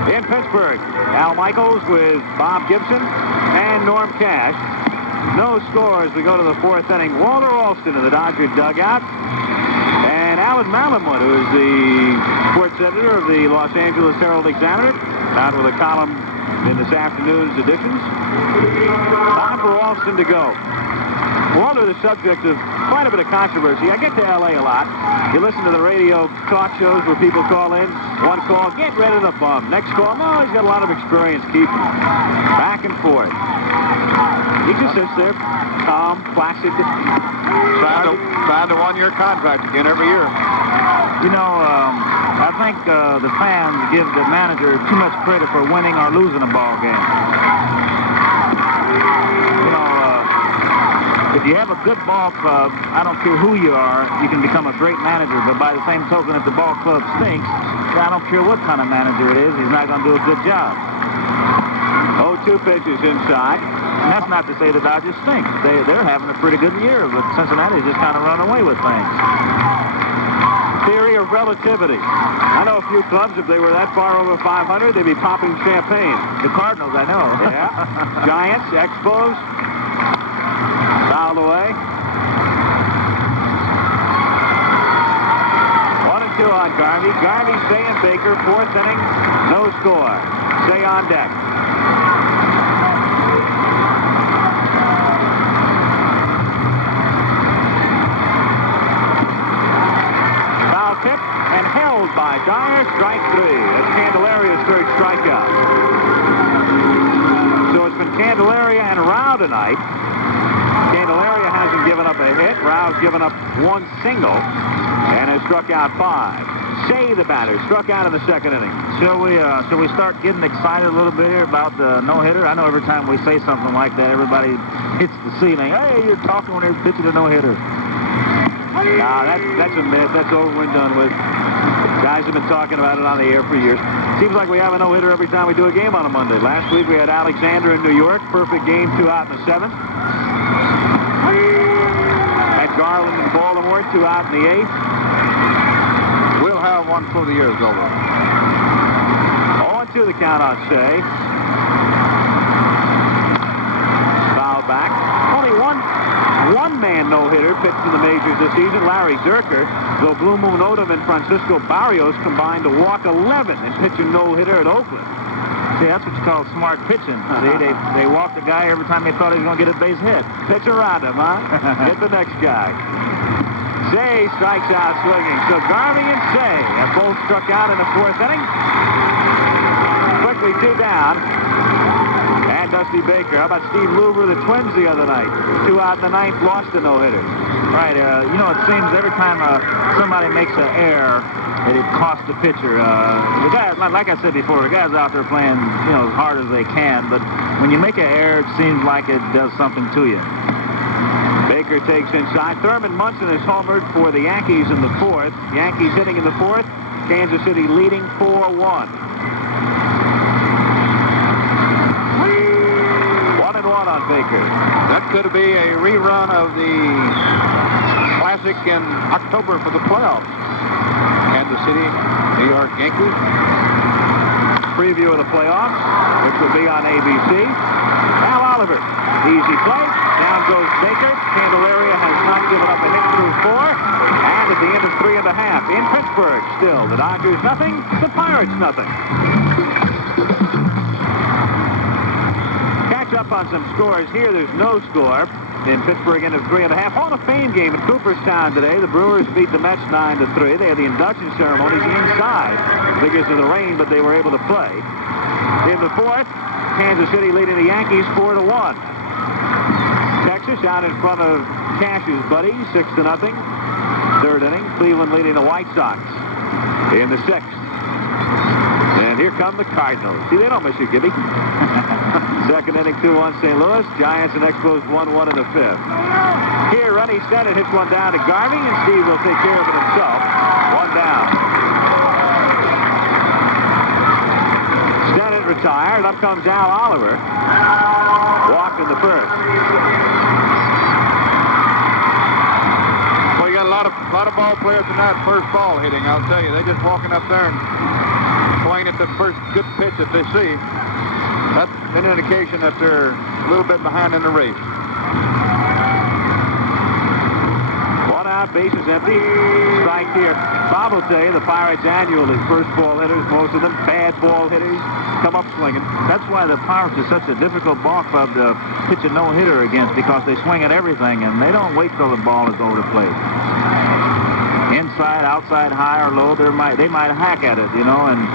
In Pittsburgh, Al Michaels with Bob Gibson and Norm Cash. No score as we go to the 4th inning. Walter Alston in the Dodger dugout. And Alan Malamud, who is the sports editor of the Los Angeles Herald-Examiner, out with a column in this afternoon's editions. Time for Alston to go. Walter, the subject of quite a bit of controversy. I get to L.A. a lot. You listen to the radio talk shows where people call in. One call, get rid of the bum. Next call, no, he's got a lot of experience. Keep him. Back and forth. He just sits there, calm, placid. Signed a 1-year contract again every year. You know, I think the fans give the manager too much credit for winning or losing a ball game. You know, if you have a good ball club, I don't care who you are, you can become a great manager. But by the same token, if the ball club stinks, I don't care what kind of manager it is, he's not going to do a good job. 0-2 pitches inside. And that's not to say the Dodgers stink. They're having a pretty good year, but Cincinnati's just kind of run away with things. Theory of relativity. I know a few clubs, if they were that far over 500, they'd be popping champagne. The Cardinals, I know. Yeah. Giants, Expos. Fouled away. 1-2 on Garvey. Garvey, Say, and Baker. 4th inning, no score. Say on deck. Foul tip and held by Dyer. Strike 3. That's Candelaria's 3rd strikeout. So it's been Candelaria and Rao tonight. Candelaria hasn't given up a hit. Rao's given up 1 single and has struck out 5. Say, the batter, struck out in the 2nd inning. Shall we start getting excited a little bit here about the no-hitter? I know every time we say something like that, everybody hits the ceiling. Hey, you're talking when they're pitching a no-hitter. Nah, that's a myth. That's over and done with. Guys have been talking about it on the air for years. Seems like we have a no-hitter every time we do a game on a Monday. Last week we had Alexander in New York. Perfect game, 2 out in the 7th. Had Garland in Baltimore, 2 out in the 8th. We'll have one before the year is over. 0-2 the count on Say. Foul back. Only one-man no-hitter pitched in the majors this season, Larry Zerker, though Blue Moon Odom and Francisco Barrios combined to walk 11 and pitch a no-hitter at Oakland. See, that's what you call smart pitching. See, they walked the guy every time they thought he was going to get a base hit. Pitch around him, huh? Get the next guy. Say strikes out swinging. So Garvey and Say have both struck out in the 4th inning. Quickly 2 down. And Dusty Baker. How about Steve Luber, the Twins, the other night? 2 out in the 9th, lost a no-hitter. Right. You know, it seems every time somebody makes an error, that it costs the pitcher. The guys, like I said before, the guys out there playing, you know, as hard as they can. But when you make an error, it seems like it does something to you. Baker takes inside. Thurman Munson is homered for the Yankees in the 4th. Yankees hitting in the 4th. Kansas City leading 4-1. 1-1 on Baker. That could be a rerun of the Classic in October for the playoffs. Kansas City, New York Yankees. Preview of the playoffs, which will be on ABC. Al Oliver, easy play. Down goes Baker. Candelaria has not given up a hit through 4. And at the end of 3.5, in Pittsburgh, still the Dodgers nothing, the Pirates nothing. Catch up on some scores here. There's no score in Pittsburgh, end of 3.5. Hall of Fame game in Cooperstown today. The Brewers beat the Mets 9-3. They had the induction ceremonies inside because of the rain, but they were able to play. In the 4th, Kansas City leading the Yankees 4-1. Texas out in front of Cash's buddy, 6-0. 3rd inning, Cleveland leading the White Sox in the 6th. And here come the Cardinals. See, they don't miss you, Gibby. Second inning, 2-1 St. Louis. Giants and Expos 1-1 in the fifth. Here, Rennie Stennett hits one down to Garvey, and Steve will take care of it himself. One down. Stennett retired. Up comes Al Oliver. Walked in the first. Well, you got a lot of ball players tonight, first ball hitting, I'll tell you. They're just walking up there and swinging at the first good pitch that they see. That's an indication that they're a little bit behind in the race. One out, bases empty. Strike here. Bob will tell you the Pirates annually first ball hitters, most of them bad ball hitters, come up swinging. That's why the Pirates are such a difficult ball club to pitch a no-hitter against, because they swing at everything and they don't wait till the ball is over the plate. Inside, outside, high or low, they might hack at it, you know, and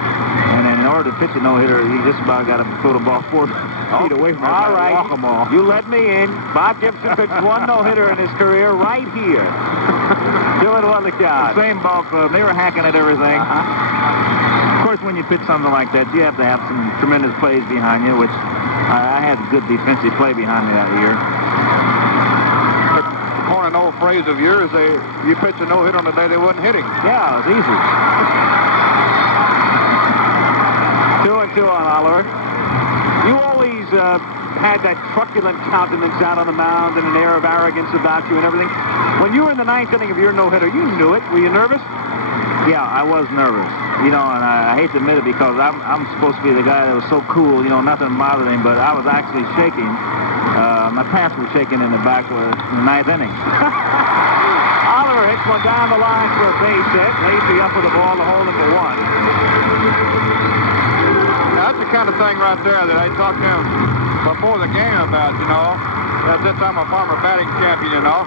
in order to pitch a no-hitter, you just about got to throw the ball 4 feet away from it. All right, walk them all. You let me in. Bob Gibson pitched one no-hitter in his career right here. 2-1 the count. Same ball club. They were hacking at everything. Of course, when you pitch something like that, you have to have some tremendous plays behind you, which I had good defensive play behind me that year. An old phrase of yours, you pitch a no-hitter on the day they wasn't hitting. Yeah, it was easy. 2-2 on Oliver. You always had that truculent countenance out on the mound and an air of arrogance about you and everything. When you were in the ninth inning of your no-hitter, you knew it. Were you nervous? Yeah, I was nervous. You know, and I hate to admit it because I'm supposed to be the guy that was so cool, you know, nothing bothered him, but I was actually shaking. My pants were shaking in the back in the ninth inning. Oliver hits one down the line for a base hit. Lacey up with the ball to hold him to 1. Now, that's the kind of thing right there that I talked to him before the game about, you know. Since I'm a former batting champion, you know.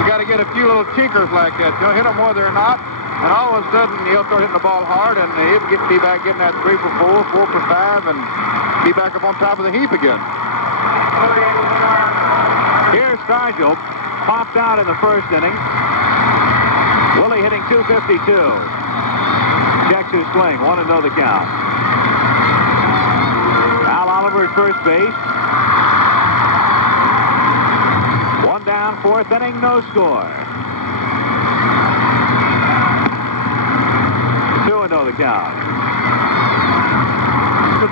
You got to get a few little tinkers like that. You know, hit them whether or not. And all of a sudden, he'll start hitting the ball hard, and he'll be back getting that 3 for 4, 4 for 5, and be back up on top of the heap again. Here's Stargell, popped out in the first inning. Willie hitting 252. Checks his swing, 1-0 the count. Al Oliver at first base. 1 down, 4th inning, no score. 2-0 the count.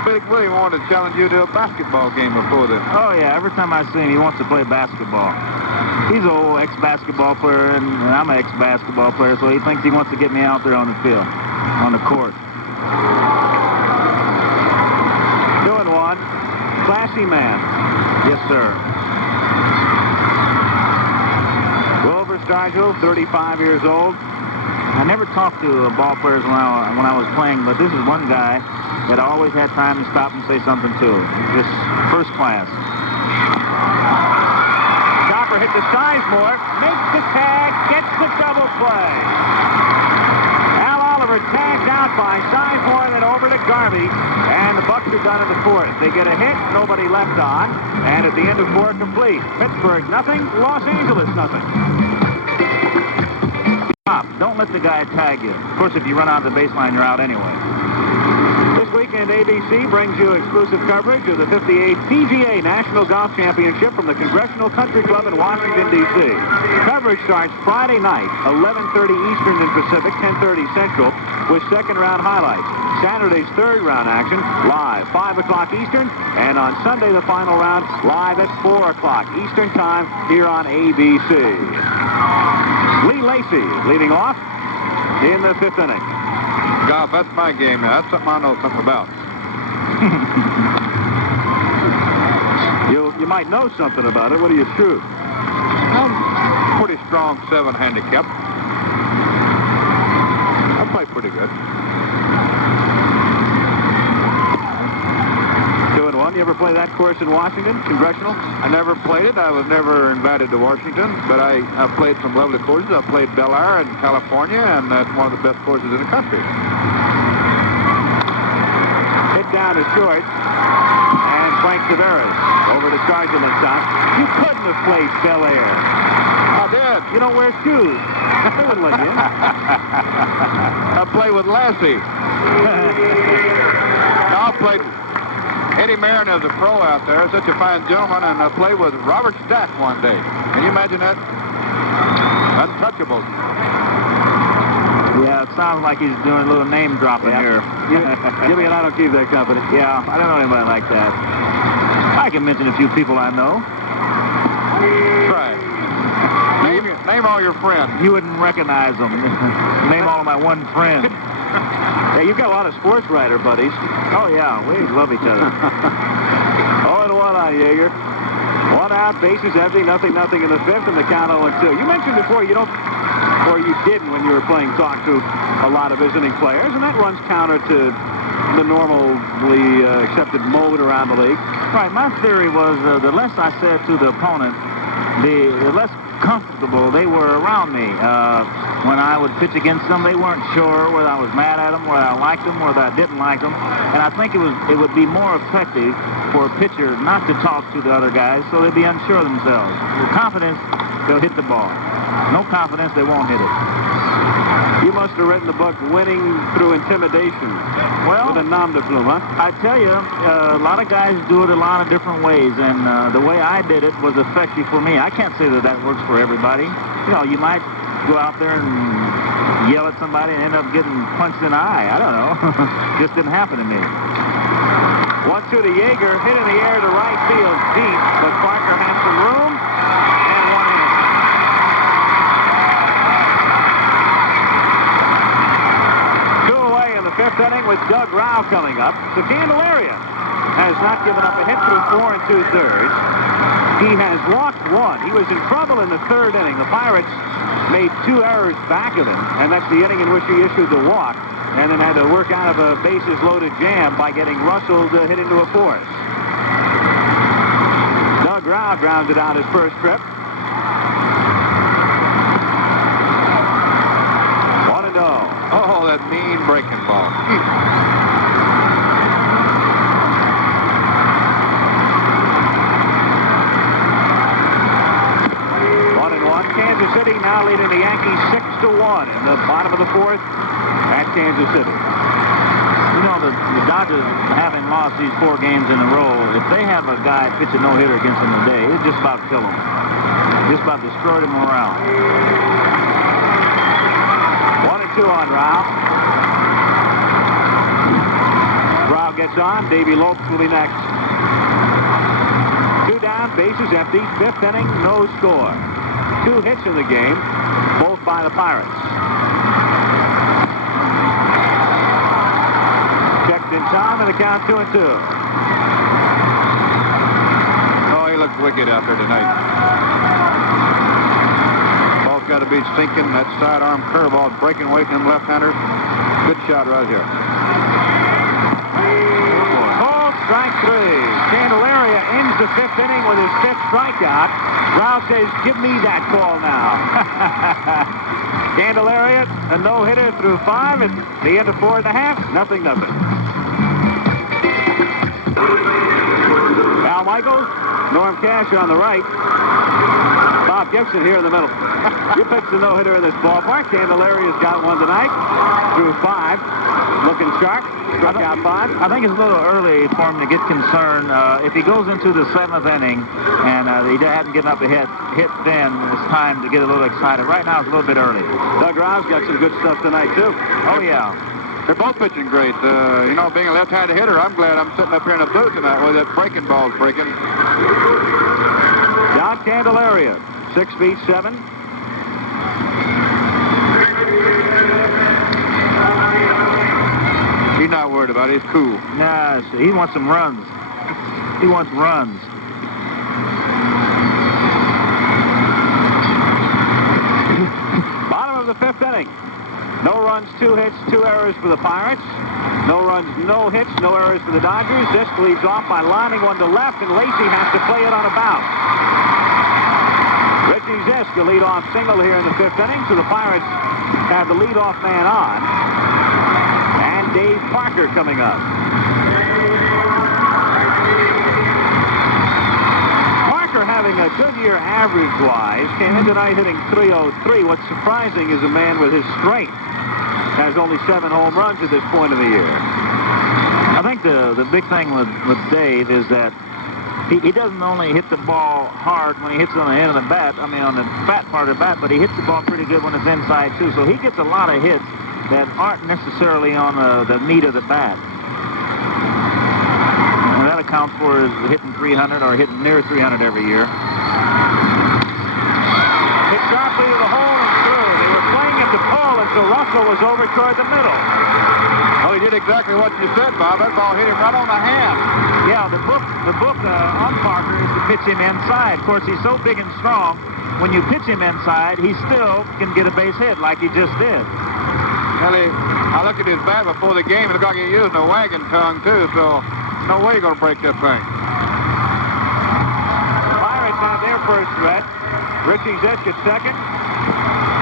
Big Willie wanted to challenge you to a basketball game before this. Oh, yeah. Every time I see him, he wants to play basketball. He's an old ex-basketball player, and I'm an ex-basketball player, so he thinks he wants to get me out there on the field, on the court. 2-1. Classy man. Yes, sir. Wilbur Stargell, 35 years old. I never talked to ball players when I was playing, but this is one guy that always had time to stop and say something to. Just first class. Chopper hit to Sizemore, makes the tag, gets the double play. Al Oliver tagged out by Sizemore, then over to Garvey, and the Bucks are done in the 4th. They get a hit, nobody left on, and at the end of 4, complete. Pittsburgh nothing, Los Angeles nothing. Don't let the guy tag you. Of course, if you run out of the baseline, you're out anyway. This weekend, ABC brings you exclusive coverage of the 58th PGA National Golf Championship from the Congressional Country Club in Washington, D.C. Coverage starts Friday night, 11:30 Eastern and Pacific, 10:30 Central, with second-round highlights. Saturday's third-round action, live, 5 o'clock Eastern, and on Sunday, the final round, live at 4 o'clock Eastern Time here on ABC. Lee Lacey leading off in the 5th inning. Golf, that's my game. That's something I know something about. You might know something about it. What do you shoot? I'm pretty strong 7 handicap. I play pretty good. 2-1. You ever play that course in Washington, Congressional? I never played it. I was never invited to Washington, but I played some lovely courses. I played Bel Air in California, and that's one of the best courses in the country. Hit down to short, and Frank Tavares over to Stargell in top. You couldn't have played Bel Air. I did. You don't wear shoes. They wouldn't let you in. I play with Lassie. played Eddie Marin as a pro out there, such a fine gentleman, and played with Robert Stack one day. Can you imagine that? Untouchable. Yeah, it sounds like he's doing a little name dropping here. Jimmy and I don't keep that company. Yeah, I don't know anybody like that. I can mention a few people I know. Try it. Name all your friends. You wouldn't recognize them. Name all of my one friend. Yeah, you've got a lot of sports writer buddies. Oh, yeah, we love each other. 0-1 on Yeager. 1 out, bases empty, nothing in the fifth, and the count 0-2. You mentioned before you don't, or you didn't when you were playing, talk to a lot of visiting players, and that runs counter to the normally accepted mode around the league. Right, my theory was the less I said to the opponent, the less comfortable they were around me. When I would pitch against them, they weren't sure whether I was mad at them, whether I liked them, whether I didn't like them. And I think it would be more effective for a pitcher not to talk to the other guys so they'd be unsure of themselves. With confidence, they'll hit the ball. No confidence, they won't hit it. You must have written the book Winning Through Intimidation. Well, with a nom de plume, huh? I tell you, a lot of guys do it a lot of different ways, and the way I did it was effective for me. I can't say that works for everybody. You know, you might go out there and yell at somebody and end up getting punched in the eye. I don't know. Just didn't happen to me. 1-2 to Yeager, hit in the air to right field deep, but Parker has some room, and 1 in. Fifth inning with Doug Rao coming up. The Candelaria has not given up a hit through 4 2/3. He has walked 1. He was in trouble in the 3rd inning. The Pirates made 2 errors back of him, and that's the inning in which he issued the walk, and then had to work out of a bases-loaded jam by getting Russell to hit into a fourth. Doug Rao grounded out his first trip. 1-0. Oh, that mean breaking ball. 1-1. Kansas City now leading the Yankees 6-1 in the bottom of the 4th at Kansas City. You know, the Dodgers, having lost these 4 games in a row, if they have a guy pitch a no-hitter against them today, it's just about kill them. Just about destroy their morale. 1-2 on Rao. Rao gets on. Davey Lopes will be next. 2 down, bases empty. 5th inning, no score. 2 hits in the game, both by the Pirates. Checked in time, and the count 2-2. Oh, he looks wicked out there tonight. Got to be sinking. That sidearm curveball breaking away from them left-handers. Good shot right here. Called strike 3. Candelaria ends the 5th inning with his 5th strikeout. Rao says, "Give me that call now." Candelaria, a no-hitter through 5 at the end of 4 1/2. 0-0. Al Michaels, Norm Cash on the right. Bob Gibson here in the middle. You pitched a no-hitter in this ballpark. Candelaria's got one tonight through 5. Looking sharp. Struck out 5. I think it's a little early for him to get concerned. If he goes into the 7th inning and he hadn't given up a hit then, it's time to get a little excited. Right now, it's a little bit early. Doug Rao's got some good stuff tonight, too. Oh, yeah. They're both pitching great. You know, being a left-handed hitter, I'm glad I'm sitting up here in the booth tonight where that breaking ball's breaking. John Candelaria, 6'7". He's not worried about it. He's cool. Nah, he wants some runs. He wants runs. Bottom of the 5th inning. No runs, 2 hits, 2 errors for the Pirates. No runs, no hits, no errors for the Dodgers. This leads off by lining one to left, and Lacey has to play it on a bounce. Richie Zisk, the leadoff single here in the 5th inning, so the Pirates have the leadoff man on. And Dave Parker coming up. Parker having a good year average-wise. Came in tonight hitting .303. What's surprising is a man with his strength has only 7 home runs at this point of the year. I think the big thing with Dave is that he doesn't only hit the ball hard when he hits it on the end of the bat, I mean on the fat part of the bat, but he hits the ball pretty good when it's inside too. So he gets a lot of hits that aren't necessarily on the meat of the bat. And that accounts for his hitting 300 or hitting near 300 every year. Hit sharply to the hole and through. They were playing at the pole until Russell was over toward the middle. Well, he did exactly what you said, Bob. That ball hit him right on the hand. Yeah, the book on Parker is to pitch him inside. Of course, he's so big and strong. When you pitch him inside, he still can get a base hit like he just did. Ellie, I looked at his bat before the game. It looked like he used a wagon tongue, too, so no way you're going to break that thing. Pirates on their first threat. Richie Zisk at second.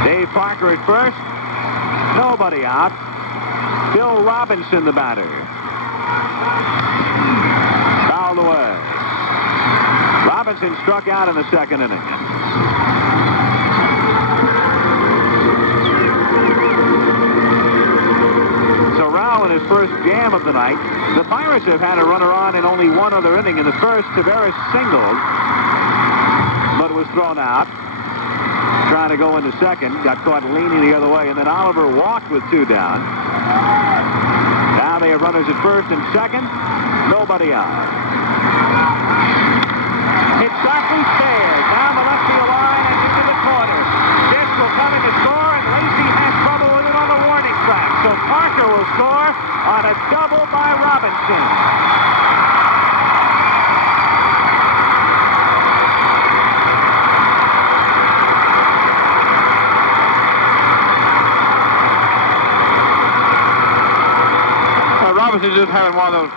Dave Parker at first. Nobody out. Bill Robinson, the batter. Fouled away. Robinson struck out in the second inning. So Rao in his first jam of the night. The Pirates have had a runner on in only one other inning. In the first, Tavares singled, but was thrown out. Trying to go into second, got caught leaning the other way, and then Oliver walked with 2 down. Now they have runners at first and second. Nobody out. It's sharply fared down the left field line and into the corner. This will come in to score, and Lacey has trouble with it on the warning track. So Parker will score on a double by Robinson. Robinson's just having one of those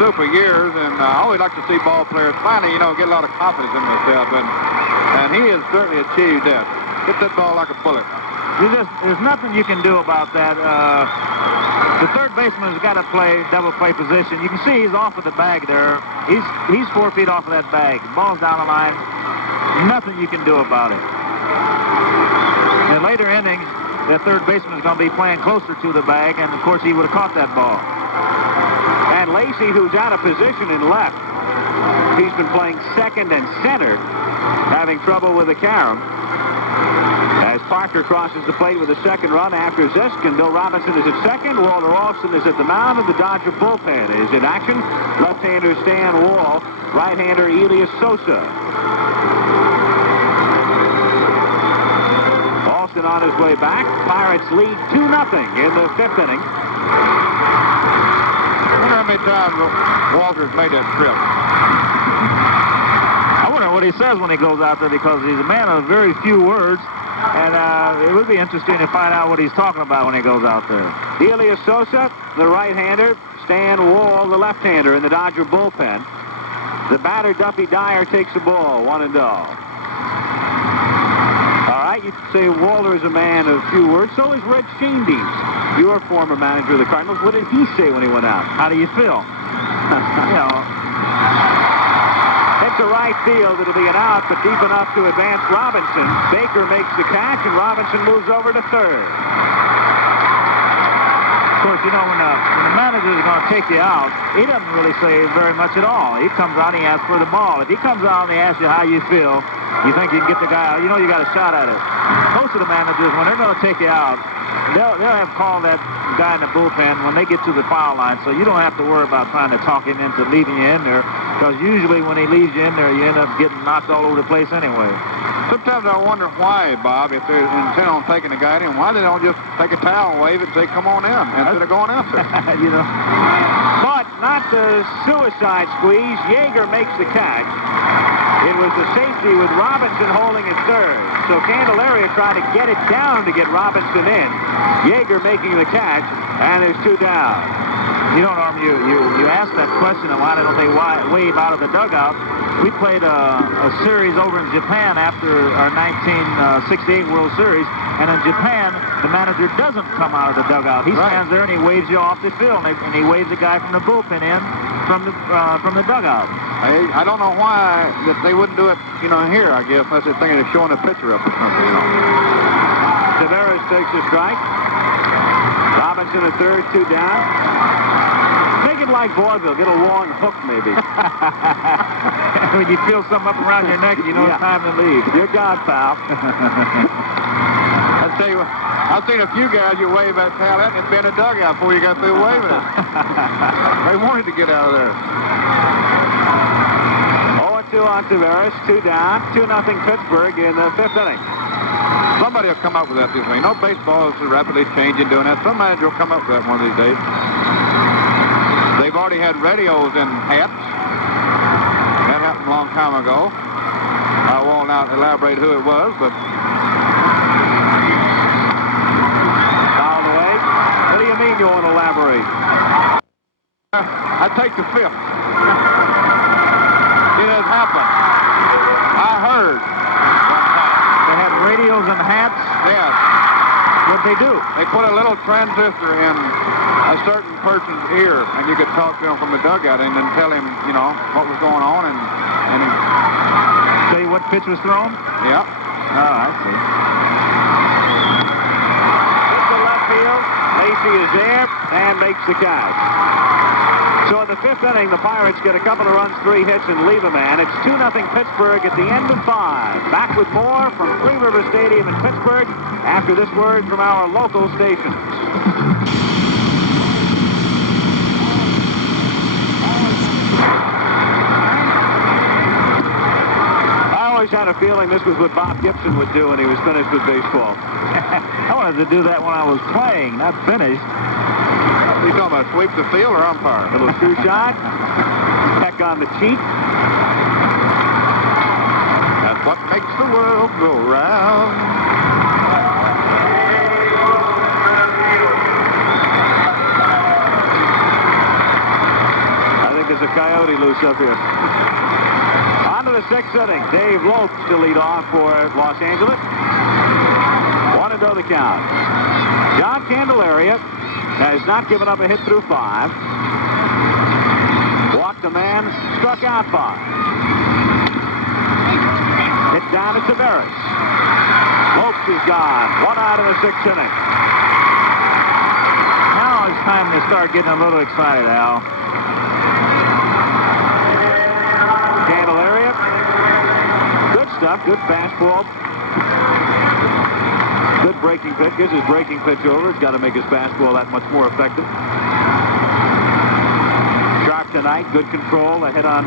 super years, and I always like to see ball players finally, get a lot of confidence in themselves, and he has certainly achieved that. Hit that ball like a bullet. There's nothing you can do about that. The third baseman's got to play double play position. You can see he's off of the bag there. He's 4 feet off of that bag. Ball's down the line. Nothing you can do about it. In later innings, that third baseman is going to be playing closer to the bag, and of course he would have caught that ball. And Lacey, who's out of position in left, he's been playing second and center, having trouble with the carom. As Parker crosses the plate with a second run after Zisk, and Bill Robinson is at second. Walter Alston is at the mound, and the Dodger bullpen is in action. Left-hander Stan Wall, right-hander Elias Sosa. Alston on his way back. Pirates lead 2-0 in the 5th inning. I wonder how many times Walter's made that trip. I wonder what he says when he goes out there, because he's a man of very few words, and it would be interesting to find out what he's talking about when he goes out there. Elias Sosa, the right-hander. Stan Wall, the left-hander in the Dodger bullpen. The batter, Duffy Dyer, takes the ball, 1-0. All right, you could say Walter is a man of few words. So is Red Schoendienst, your former manager of the Cardinals. What did he say when he went out? How do you feel? Hit to right field. It'll be an out, but deep enough to advance Robinson. Baker makes the catch, and Robinson moves over to third. Of course, when the manager is going to take you out, he doesn't really say very much at all. He comes out and he asks for the ball. If he comes out and he asks you how you feel, you think you can get the guy out, you got a shot at it. Most of the managers, when they're going to take you out, they'll have called that guy in the bullpen when they get to the foul line, so you don't have to worry about trying to talk him into leaving you in there, because usually when he leaves you in there, you end up getting knocked all over the place anyway. Sometimes I wonder why, Bob, if they're intent on taking the guy in, why they don't just take a towel and wave it and say, come on in, instead of going out there. But not the suicide squeeze. Yeager makes the catch. It was the safety with Robinson holding at third. So Candelaria tried to get it down to get Robinson in. Yeager making the catch, and there's 2 down. Norm, you asked that question of why don't they wave out of the dugout. We played a series over in Japan after our 1968 World Series, and in Japan, the manager doesn't come out of the dugout. He stands there and he waves you off the field, and he waves the guy from the bullpen in from the dugout. I don't know why that they wouldn't do it, here, I guess, unless they're thinking of showing a picture up or something, Tavares takes a strike. Robinson at third, 2 down. Make it should like vaudeville. Get a long hook, maybe. When you feel something up around your neck, you know it's time to leave. You're God, pal. I'll tell you what, I've seen a few guys you wave at talent and been in a dugout before you got through waving it. They wanted to get out of there. 0-2 on Tavares, 2 down, 2-0 Pittsburgh in the 5th inning. Somebody will come up with that this way. You know, baseball is rapidly changing, doing that. Some manager will come up with that one of these days. They've already had radios in hats. That happened a long time ago. I won't not elaborate who it was, but... Fouled away. What do you mean you won't elaborate? I take the 5th. It has happened. I heard. They had radios and hats? Yes. What'd they do? They put a little transistor in a certain person's ear, and you could talk to him from the dugout and then tell him, you know, what was going on, and he... Tell you what pitch was thrown? Yeah. Oh, I see. Hits the left field. Lacey is there and makes the catch. So in the 5th inning, the Pirates get a couple of runs, 3 hits, and leave a man. It's 2-0 Pittsburgh at the end of 5. Back with more from Three River Stadium in Pittsburgh after this word from our local stations. I always had a feeling this was what Bob Gibson would do when he was finished with baseball. I wanted to do that when I was playing, not finished. Are you talking about sweep the field or umpire? A little true shot. Peck on the cheek. That's what makes the world go round. I think there's a coyote loose up here. On to the 6th inning. Dave Lopes to lead off for Los Angeles. 1-0 the count. John Candelaria has not given up a hit through 5. Walked a man, struck out 5. Hit down to Tavares. Lopes is gone. 1 out in the 6th inning. Now it's time to start getting a little excited, Al. Candelaria. Good stuff. Good fastball. Good breaking pitch. Gives his breaking pitch over. He's got to make his fastball that much more effective. Sharp tonight. Good control. A hit on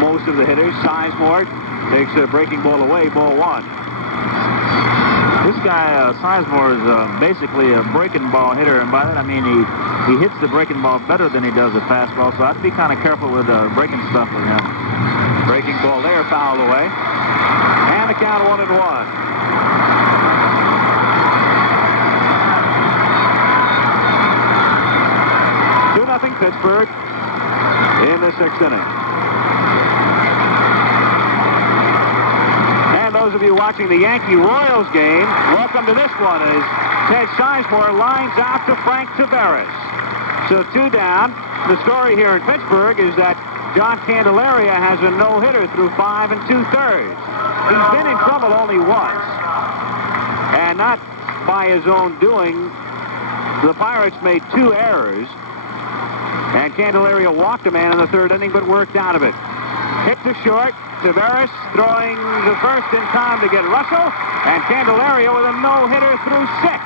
most of the hitters. Sizemore takes a breaking ball away. Ball 1. This guy, Sizemore, is basically a breaking ball hitter. And by that, I mean he hits the breaking ball better than he does the fastball. So I'd be kind of careful with breaking stuff with him. Breaking ball there. Fouled away. And the count 1-1. 2-0 Pittsburgh in the 6th inning. And those of you watching the Yankee-Royals game, welcome to this one as Ted Sizemore lines out to Frank Tavares. So 2 down. The story here in Pittsburgh is that John Candelaria has a no-hitter through 5 2/3. He's been in trouble only once, and not by his own doing. The Pirates made 2 errors. And Candelaria walked a man in the 3rd inning, but worked out of it. Hit to short. Tavares throwing the first in time to get Russell. And Candelaria with a no-hitter through 6.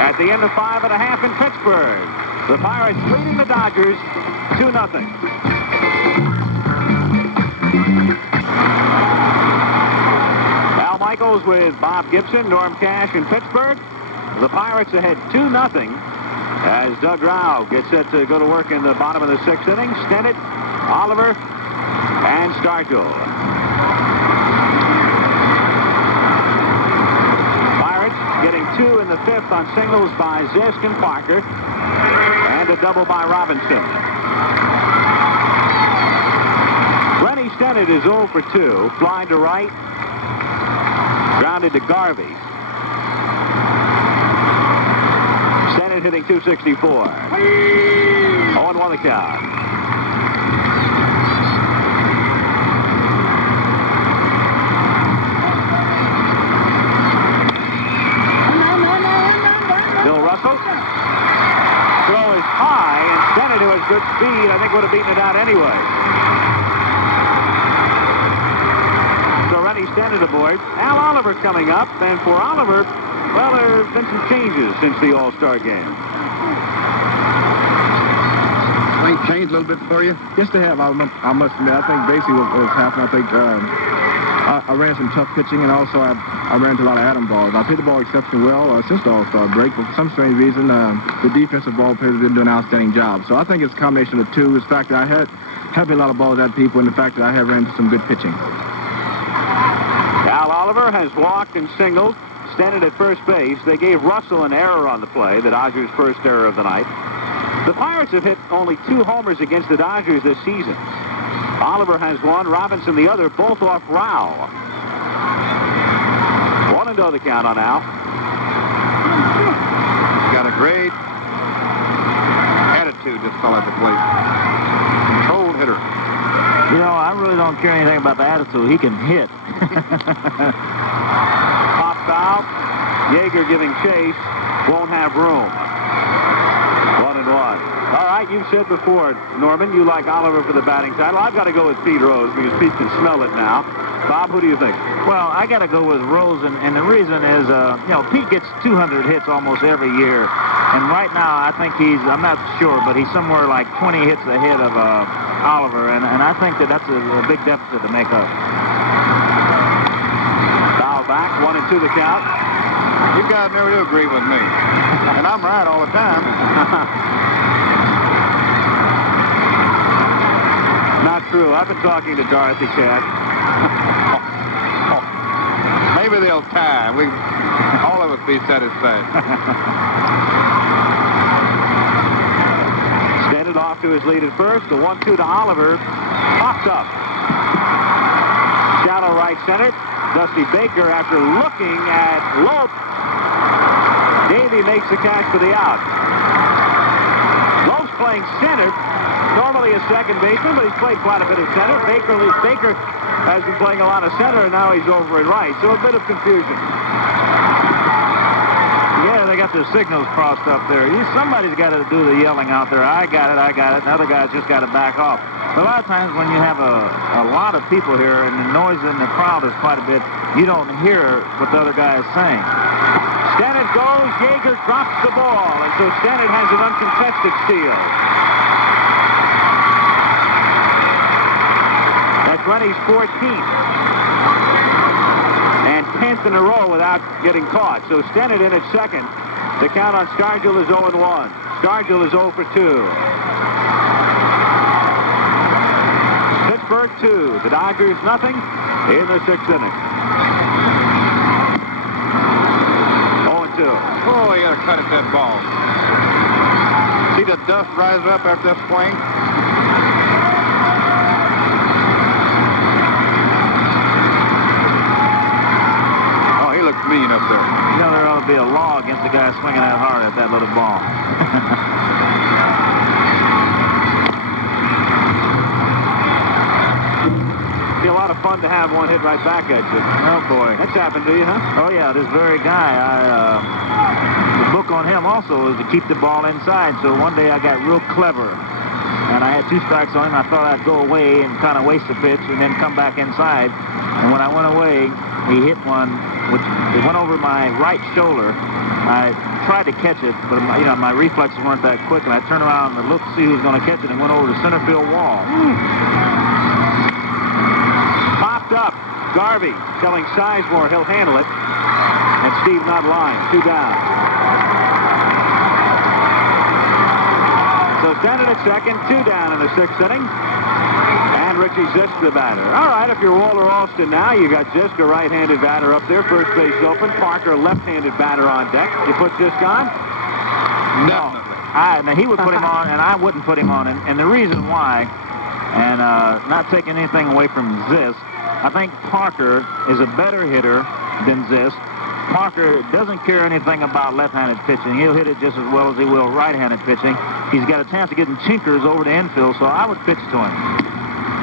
At the end of 5.5 in Pittsburgh. The Pirates leading the Dodgers 2-0. Al Michaels with Bob Gibson, Norm Cash in Pittsburgh. The Pirates ahead 2-0. As Doug Rao gets set to go to work in the bottom of the 6th inning. Stennett, Oliver, and Stargell. Pirates getting 2 in the 5th on singles by Zisk and Parker. And a double by Robinson. Rennie Stennett is 0 for 2. Fly to right. Grounded to Garvey. Stennett hitting .264. 0-1 the count. Bill Russell. Throw is high, and Stennett, who has good speed, I think have beaten it out anyway. So Rennie Stennett aboard. Al Oliver coming up, and for Oliver, well, there have been some changes since the All-Star game. Swing changed a little bit for you? Yes, they have. I must admit. I think basically what was happening, I think I ran some tough pitching, and also I ran into a lot of atom balls. I hit the ball exceptionally well since the All-Star break, but for some strange reason, the defensive ball players didn't do an outstanding job. So I think it's a combination of the two. The fact that I have hit a lot of balls at people, and the fact that I have ran into some good pitching. Al Oliver has walked and singled. Stennett at first base. They gave Russell an error on the play, the Dodgers' first error of the night. The Pirates have hit only 2 homers against the Dodgers this season. Oliver has one, Robinson the other, both off Rao. 1-0 the count on Al. He's got a great attitude, this fellow at the plate. Controlled hitter. You know, I really don't care anything about the attitude. He can hit. Popped out. Yeager giving chase. Won't have room. 1-1. All right, you've said before, Norman, you like Oliver for the batting title. I've got to go with Pete Rose because Pete can smell it now. Bob, who do you think? Well, I got to go with Rose, and the reason is, you know, Pete gets 200 hits almost every year. And right now, I think I'm not sure, but he's somewhere like 20 hits ahead of Oliver, and I think that's a big deficit to make up. Foul back, 1-2 the count. You guys never do agree with me. And I'm right all the time. Not true. I've been talking to Dorothy Cat. Maybe they'll tie. All of us be satisfied. Stennett off to his lead at first. The 1-2 to Oliver. Pops up. Shallow right center. Dusty Baker, after looking at Lope, Davey makes the catch for the out. Lope's playing center. Normally a second baseman, but he's played quite a bit of center. Baker has been playing a lot of center, and now he's over at right. So a bit of confusion. Yeah, they got their signals crossed up there. Somebody's got to do the yelling out there. I got it. And other guys just got to back off. But a lot of times when you have a lot of people here and the noise in the crowd is quite a bit, you don't hear what the other guy is saying. Stennett goes. Yeager drops the ball, and so Stennett has an uncontested steal. That's Rennie's 14th. And 10th in a row without getting caught. So Stennett in at second. The count on Stargell is 0-1. Stargell is 0 for 2. Pittsburgh 2. The Dodgers nothing in the 6th inning. 0-2. Oh, you got to cut at that ball. See the dust rise up after that swing? Looks mean up there. You know, there ought to be a law against the guy swinging that hard at that little ball. Be a lot of fun to have one hit right back at you. Oh, boy. That's happened to you, huh? Oh, yeah, this very guy. The book on him also is to keep the ball inside. So one day I got real clever. And I had 2 strikes on him. I thought I'd go away and kind of waste the pitch and then come back inside. And when I went away, he hit one, which it went over my right shoulder. I tried to catch it, but my reflexes weren't that quick, and I turned around and looked to see who was going to catch it and went over the center field wall. Popped up. Garvey telling Sizemore he'll handle it. And Steve not lying. 2 down. So Stennett at second, 2 down in the 6th inning. And Richie Zisk, the batter. All right, if you're Walter Alston now, you got Zisk, a right-handed batter up there. First base open. Parker, a left-handed batter on deck. You put Zisk on? No. Now he would put him on, and I wouldn't put him on. And the reason why, and not taking anything away from Zisk, I think Parker is a better hitter than Zisk. Parker doesn't care anything about left-handed pitching. He'll hit it just as well as he will right-handed pitching. He's got a chance of getting chinkers over the infield, so I would pitch to him.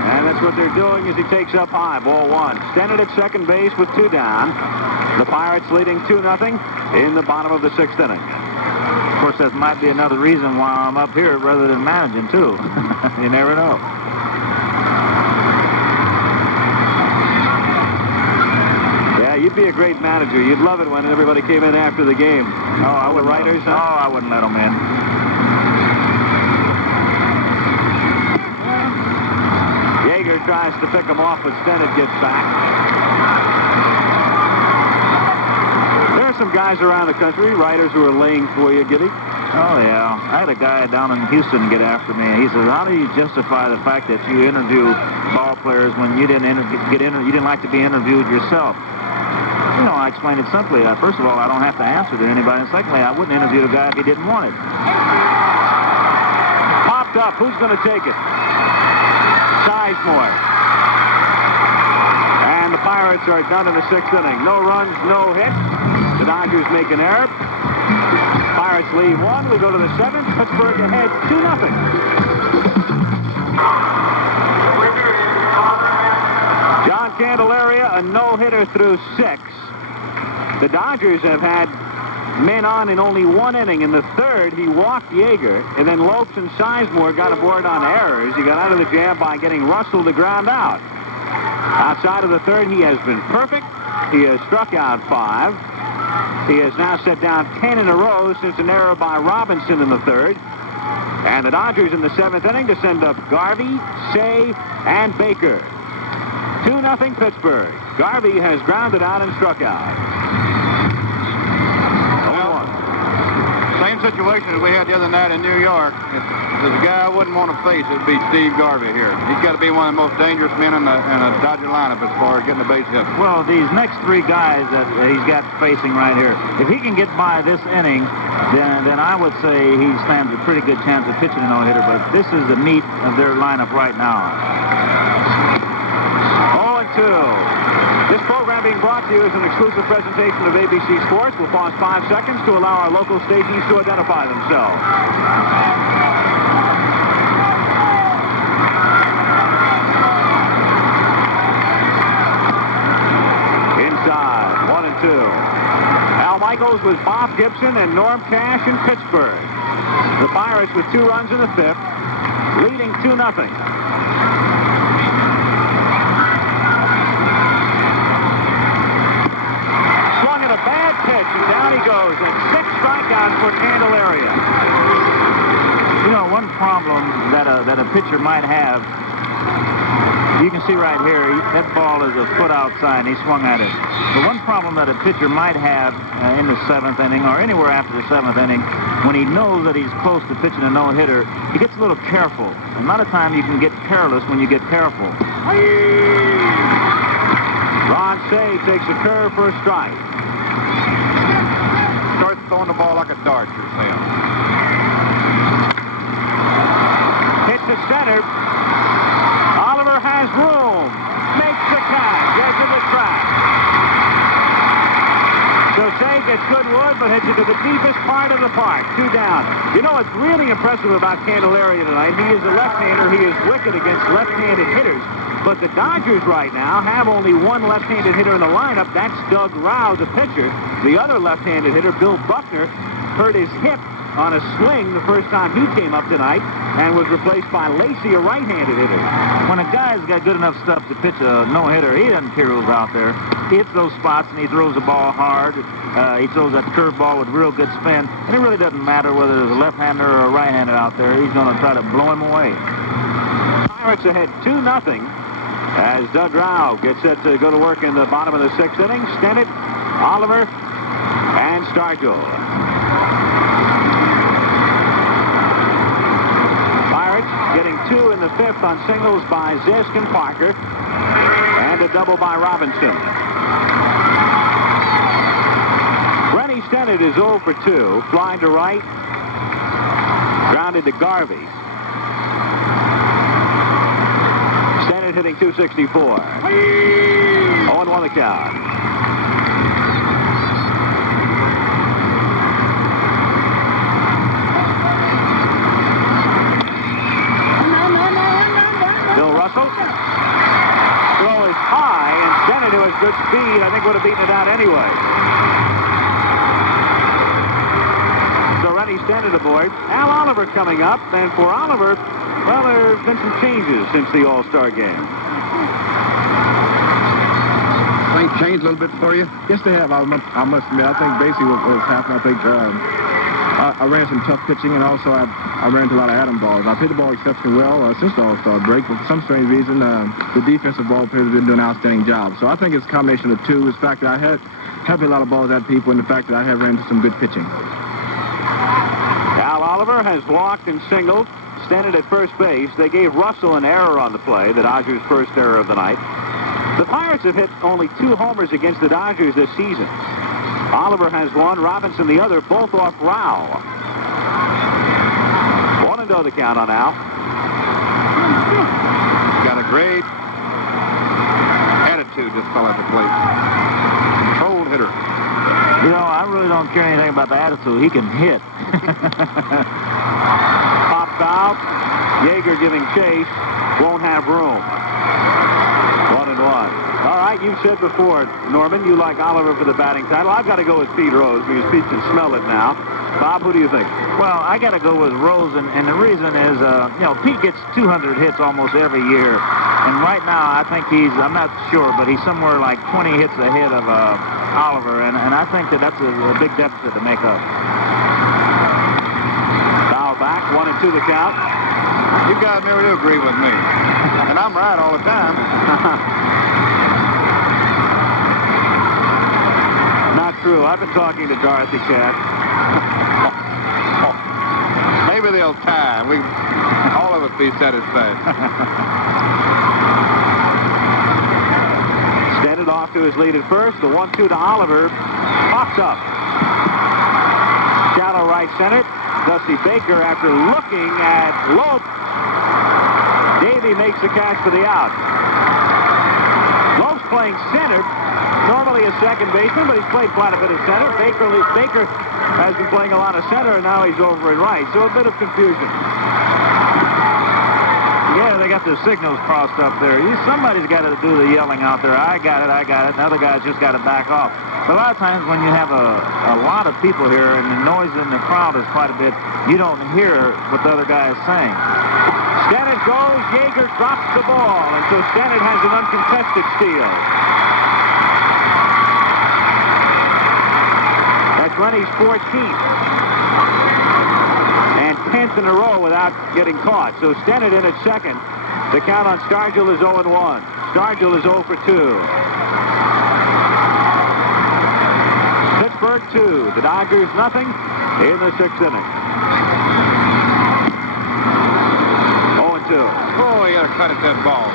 And that's what they're doing as he takes up high. Ball 1. Stennett at second base with 2 down. The Pirates leading 2-0 in the bottom of the 6th inning. course, that might be another reason why I'm up here rather than managing, too. You never know. Yeah, you'd be a great manager. You'd love it when everybody came in after the game. Oh, I the wouldn't writers, let 'em. huh? Oh, I wouldn't let them in. Yeager tries to pick him off, but Stennett gets back. There are some guys around the country, writers who are laying for you, Gibby. Oh, yeah. I had a guy down in Houston get after me. He says, how do you justify the fact that you interview ball players when you didn't you didn't like to be interviewed yourself? You know, I explained it simply. First of all, I don't have to answer to anybody. And secondly, I wouldn't interview the guy if he didn't want it. Popped up. Who's going to take it? Sizemore. And the Pirates are done in the 6th inning. No runs, no hits. The Dodgers make an error. Pirates lead 1. We go to the 7th. Pittsburgh ahead 2-0. John Candelaria, a no-hitter through 6. The Dodgers have had men on in only 1 inning. In the 3rd, he walked Yeager, and then Lopes and Sizemore got aboard on errors. He got out of the jam by getting Russell to ground out. Outside of the 3rd, he has been perfect. He has struck out 5. He has now set down 10 in a row since an error by Robinson in the 3rd. And the Dodgers in the 7th inning to send up Garvey, Say, and Baker. 2-0 Pittsburgh. Garvey has grounded out and struck out. Same situation as we had the other night in New York. If there's a guy I wouldn't want to face, it'd be Steve Garvey here. He's got to be one of the most dangerous men in a Dodger lineup as far as getting a base hit. Well, these next 3 guys that he's got facing right here, if he can get by this inning, then I would say he stands a pretty good chance of pitching a no-hitter. But this is the meat of their lineup right now. 0-2. This program being brought to you as an exclusive presentation of ABC Sports. We'll pause 5 seconds to allow our local stations to identify themselves. Inside, 1-2. Al Michaels with Bob Gibson and Norm Cash in Pittsburgh. The Pirates with 2 runs in the 5th, leading 2-0. Pitch, and down he goes, and 6 strikeouts for Candelaria. You know, one problem that a pitcher might have, you can see right here, that ball is a foot outside, and he swung at it. The one problem that a pitcher might have in the 7th inning, or anywhere after the 7th inning, when he knows that he's close to pitching a no-hitter, he gets a little careful. And a lot of time you can get careless when you get careful. Ron Say takes a curve for a strike. Starts throwing the ball like a dart, you're saying. Hit to center. Oliver has room. Makes the catch. Edge of the track. So Say gets good wood, but hits it to the deepest part of the park. 2 down. You know what's really impressive about Candelaria tonight? He is a left-hander. He is wicked against left-handed hitters. But the Dodgers right now have only 1 left-handed hitter in the lineup. That's Doug Rau, the pitcher. The other left-handed hitter, Bill Buckner, hurt his hip on a swing the first time he came up tonight and was replaced by Lacey, a right-handed hitter. When a guy's got good enough stuff to pitch a no-hitter, he doesn't care who's out there. He hits those spots and he throws the ball hard. He throws that curveball with real good spin. And it really doesn't matter whether there's a left-hander or a right-hander out there. He's going to try to blow him away. Pirates ahead 2-0. As Doug Rau gets set to go to work in the bottom of the 6th inning. Stennett, Oliver, and Stargell. Pirates getting 2 in the 5th on singles by Zisk and Parker. And a double by Robinson. Rennie Stennett is 0 for 2. Flying to right. Grounded to Garvey. Hitting 264. 0-1 the count. Bill Russell. Throw is high, and Stennett, who has good speed, I think would have beaten it out anyway. So Rennie Stennett aboard. Al Oliver coming up, and for Oliver, well, there's been some changes since the All-Star game. Things changed a little bit for you? Yes, they have. I must admit, I think basically what was happening, I think I ran some tough pitching, and also I ran into a lot of atom balls. I hit the ball exceptionally well since the All-Star break, but for some strange reason, the defensive ball players have been doing an outstanding job. So I think it's a combination of the two. It's the fact that I had hit a lot of balls at people, and the fact that I have ran into some good pitching. Al Oliver has walked and singled. Stennett at first base. They gave Russell an error on the play, the Dodgers' first error of the night. The Pirates have hit only 2 homers against the Dodgers this season. Oliver has one, Robinson the other, both off Rao. 1-0 the count on Al. Got a great attitude, this fellow at the plate. Controlled hitter. You know, I really don't care anything about the attitude. He can hit. Popped out. Yeager giving chase. Won't have room. 1-1. All right, you've said before, Norman, you like Oliver for the batting title. I've got to go with Pete Rose because Pete can smell it now. Bob, who do you think? Well, I got to go with Rose, and the reason is, you know, Pete gets 200 hits almost every year. And right now, I think I'm not sure, but he's somewhere like 20 hits ahead of Oliver, and I think that's a big deficit to make up. Foul back, 1-2 the count. You guys never do agree with me. And I'm right all the time. Not true. I've been talking to Dorothy Cat. Maybe they'll tie. All of us be satisfied. Stennett off to his lead at first. The 1-2 to Oliver. Pops up. Shallow right center. Dusty Baker, after looking at Lope, Davey makes the catch for the out. Lope's playing center. Normally a second baseman, but he's played quite a bit of center. Baker has been playing a lot of center, and now he's over at right. So a bit of confusion. Yeah, they got their signals crossed up there. Somebody's got to do the yelling out there. I got it, I got it. And other guys just got to back off. But a lot of times when you have a lot of people here and the noise in the crowd is quite a bit, you don't hear what the other guy is saying. Stennett goes. Yeager drops the ball. And so Stennett has an uncontested steal. That's Rennie's 14th. And 10th in a row without getting caught. So Stennett in at second. The count on Stargell is 0-1. Stargell is 0 for 2. Pittsburgh 2. The Dodgers nothing in the 6th inning. 0-2. Oh, he got to cut at that ball.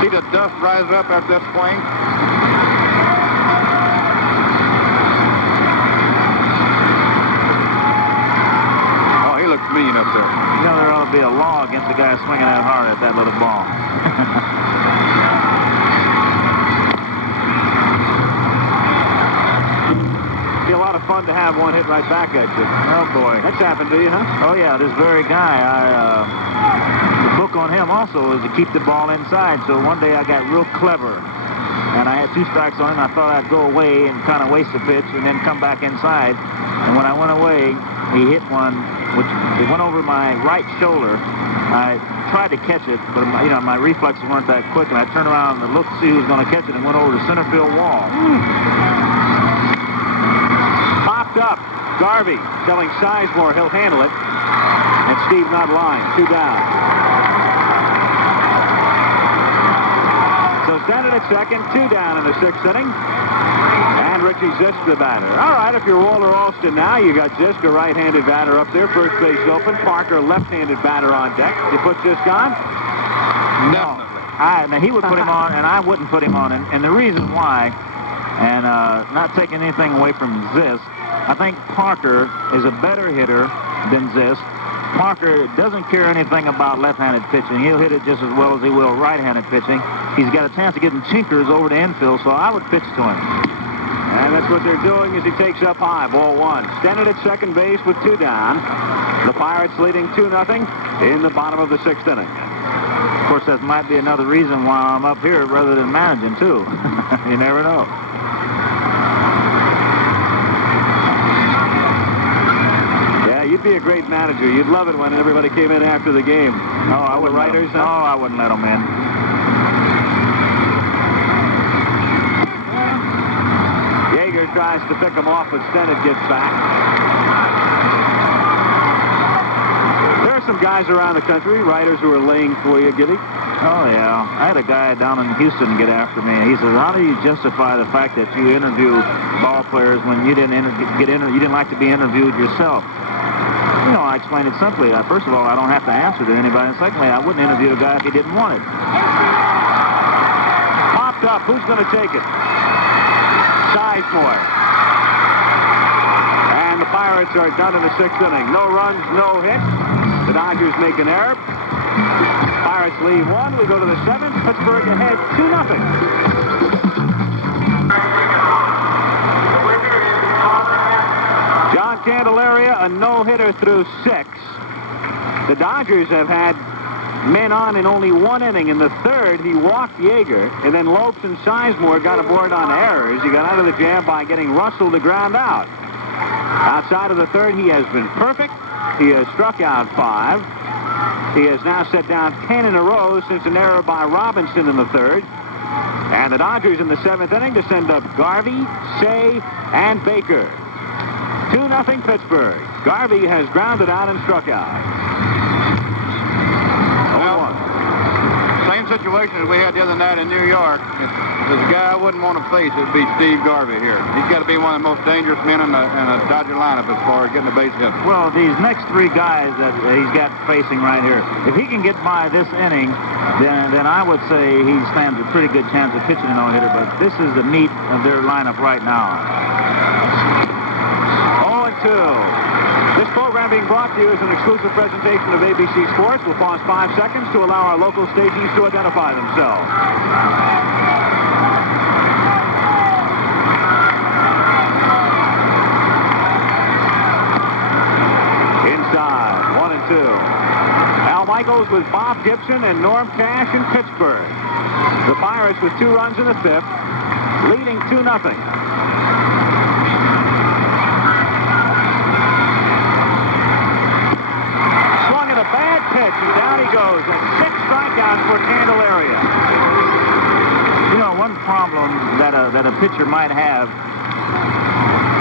See the dust rise up after that swing? Looks mean up there. You know, there ought to be a law against the guy swinging that hard at that little ball. Be a lot of fun to have one hit right back at you. Oh, boy. That's happened to you, huh? Oh, yeah, this very guy. The book on him also is to keep the ball inside. So one day I got real clever. And I had 2 strikes on him. I thought I'd go away and kind of waste the pitch and then come back inside. And when I went away, he hit one, which it went over my right shoulder. I tried to catch it, but my reflexes weren't that quick, and I turned around and looked to see who was going to catch it and went over the center field wall. Popped up. Garvey telling Sizemore he'll handle it. And Steve not lying. 2 down. So Stennett at second, 2 down in the 6th inning. And Richie Zisk, the batter. All right, if you're Walter Alston now, you got Zisk, a right-handed batter up there. First base open. Parker, left-handed batter on deck. You put Zisk on? No. Now he would put him on, and I wouldn't put him on. And the reason why, and not taking anything away from Zisk, I think Parker is a better hitter than Zisk. Parker doesn't care anything about left-handed pitching. He'll hit it just as well as he will right-handed pitching. He's got a chance of getting chinkers over the infield, so I would pitch to him. And that's what they're doing as he takes up high. Ball 1. Stennett at second base with 2 down. The Pirates leading 2-0 in the bottom of the 6th inning. Of course, that might be another reason why I'm up here rather than managing, too. You never know. You'd be a great manager. You'd love it when everybody came in after the game. No, I wouldn't. Writers, No, I wouldn't let them in. Yeager tries to pick him off, but Stennett gets back. There are some guys around the country, writers, who are laying for you, Gibby. Oh, yeah. I had a guy down in Houston get after me. He says, how do you justify the fact that you interview ball players when you didn't you didn't like to be interviewed yourself? You know, I explained it simply. First of all, I don't have to answer to anybody. And secondly, I wouldn't interview a guy if he didn't want it. Popped up. Who's going to take it? Sizemore. And the Pirates are done in the 6th inning. No runs, no hits. The Dodgers make an error. Pirates lead 1. We go to the 7th. Pittsburgh ahead 2-0. John Candelaria, a no-hitter through 6. The Dodgers have had men on in only 1 inning. In the 3rd, he walked Yeager, and then Lopes and Sizemore got aboard on errors. He got out of the jam by getting Russell to ground out. Outside of the 3rd, he has been perfect. He has struck out 5. He has now set down 10 in a row since an error by Robinson in the 3rd. And the Dodgers in the 7th inning to send up Garvey, Shea, and Baker. 2-0 Pittsburgh. Garvey has grounded out and struck out. 0-1. Same situation as we had the other night in New York. If there's a guy I wouldn't want to face, it'd be Steve Garvey here. He's got to be one of the most dangerous men in a Dodger lineup as far as getting a base hit. Well, these next 3 guys that he's got facing right here, if he can get by this inning, then I would say he stands a pretty good chance of pitching a no-hitter. But this is the meat of their lineup right now. 0-2. This program being brought to you as an exclusive presentation of ABC Sports. We'll pause 5 seconds to allow our local stations to identify themselves. Inside, 1-2. Al Michaels with Bob Gibson and Norm Cash in Pittsburgh. The Pirates with 2 runs in the 5th, leading 2-0. Pitch, and down he goes, and 6 strikeouts for Candelaria. You know, one problem that a pitcher might have,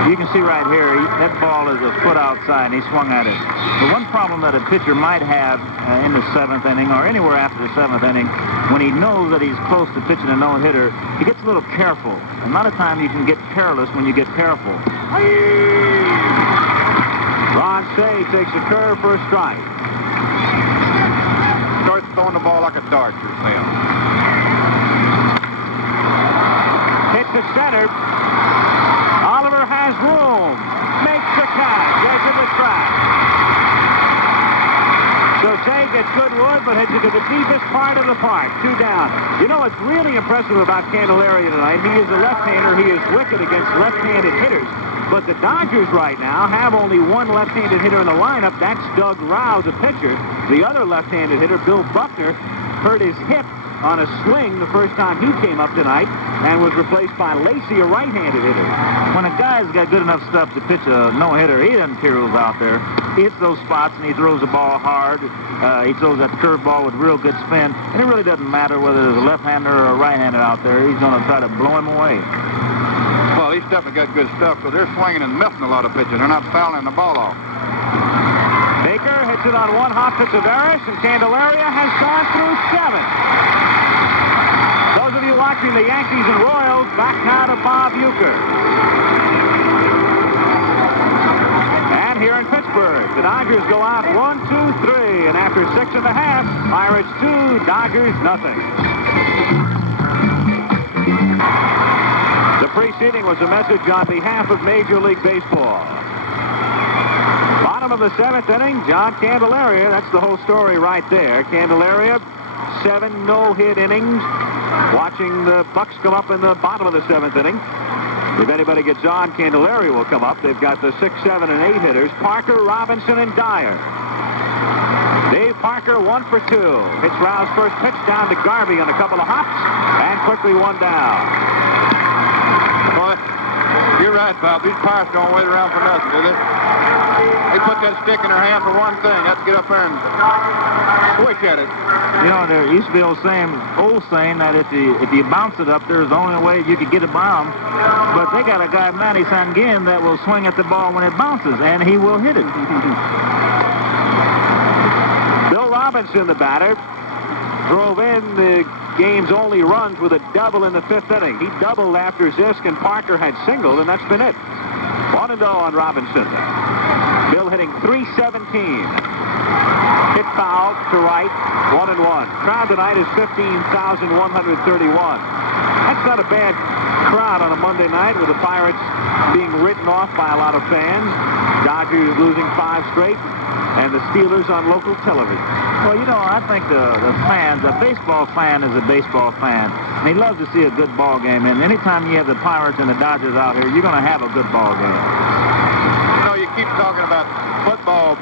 you can see right here, that ball is a foot outside, and he swung at it. The one problem that a pitcher might have in the 7th inning, or anywhere after the 7th inning, when he knows that he's close to pitching a no-hitter, he gets a little careful. And a lot of times you can get careless when you get careful. Ron Shea takes a curve for a strike. Starts throwing the ball like a dart, you're saying. Hits to center. Oliver has room. Makes the catch. Edge of the track. So Shea gets good wood, but hits it to the deepest part of the park. 2 down. You know what's really impressive about Candelaria tonight? He is a left-hander. He is wicked against left-handed hitters. But the Dodgers right now have only 1 left-handed hitter in the lineup. That's Doug Rao, the pitcher. The other left-handed hitter, Bill Buckner, hurt his hip on a swing the first time he came up tonight and was replaced by Lacey, a right-handed hitter. When a guy's got good enough stuff to pitch a no-hitter, he doesn't care who's out there. He hits those spots and he throws the ball hard. He throws that curveball with real good spin. And it really doesn't matter whether there's a left-hander or a right-hander out there. He's going to try to blow him away. Well, he's definitely got good stuff, so they're swinging and missing a lot of pitches. They're not fouling the ball off. Baker hits it on 1 hop to Tavares, and Candelaria has gone through 7. Those of you watching the Yankees and Royals, back now to Bob Uecker. And here in Pittsburgh, the Dodgers go out 1, 2, 3, and after 6 1/2, Pirates 2, Dodgers nothing. The preceding was a message on behalf of Major League Baseball. Bottom of the 7th inning, John Candelaria. That's the whole story right there. Candelaria, 7 no-hit innings. Watching the Bucks come up in the bottom of the 7th inning. If anybody gets on, Candelaria will come up. They've got the 6, 7, and 8 hitters. Parker, Robinson, and Dyer. Dave Parker, 1 for 2. Hits Rao's first pitch down to Garvey on a couple of hops, and quickly 1 down. Boy, you're right, Bob. These Pirates don't wait around for nothing, do they? They put that stick in their hand for one thing. That's to get up there and swish at it. You know, there used to be old saying that if you bounce it up there is the only way you could get it by 'em. But they got a guy, Matty Sangin, that will swing at the ball when it bounces, and he will hit it. Bill Robinson, the batter, drove in the game's only runs with a double in the 5th inning. He doubled after Zisk and Parker had singled, and that's been it. 1-0 on Robinson. Bill hitting .317. Hit foul to right, 1-1. Crowd tonight is 15,131. That's not a bad crowd on a Monday night with the Pirates being written off by a lot of fans. Dodgers losing 5 straight, and the Steelers on local television. Well, you know, I think the fans, a baseball fan is a baseball fan. And he loves to see a good ball game. And anytime you have the Pirates and the Dodgers out here, you're going to have a good ball game. You know, you keep talking about football,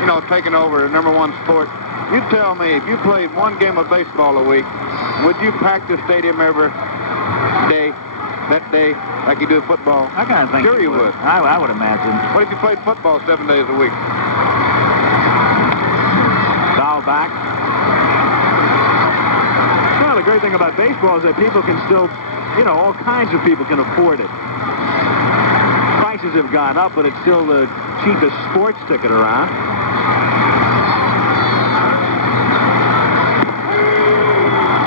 you know, taking over the #1 sport. You tell me, if you played one game of baseball a week, would you pack the stadium every day, that day, like you do football? I kind of think sure you would. I would imagine. What if you played football 7 days a week? Foul back. Well, the great thing about baseball is that people can still, you know, all kinds of people can afford it. Prices have gone up, but it's still the cheapest sports ticket around.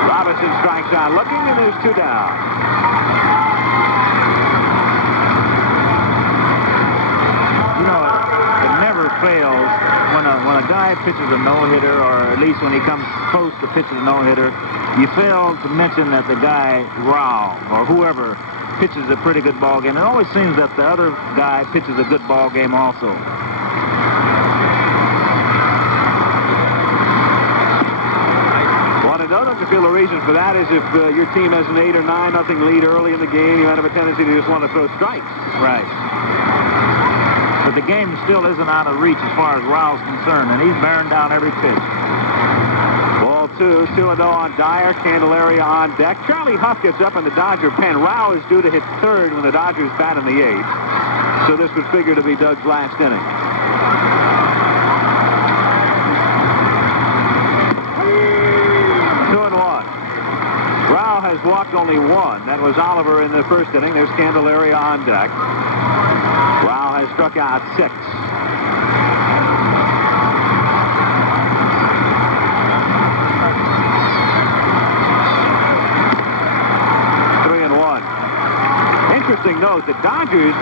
Robinson strikes out looking, and there's 2 down. You know, it never fails when a guy pitches a no-hitter, or at least when he comes close to pitching a no-hitter, you fail to mention that the guy, Rao, or whoever, pitches a pretty good ball game. It always seems that the other guy pitches a good ball game also. Well, I don't feel the reason for that is if your team has an 8 or 9-0 lead early in the game, you might have a tendency to just want to throw strikes. Right. But the game still isn't out of reach as far as Rao's concerned, and he's bearing down every pitch. Ball 2, 2-0 on Dyer, Candelaria on deck. Charlie Huff gets up in the Dodger pen. Rao is due to hit 3rd when the Dodgers bat in the 8th. So this would figure to be Doug's last inning. Rao has walked only 1. That was Oliver in the 1st inning. There's Candelaria on deck. Rao has struck out 6. Interesting note, the Dodgers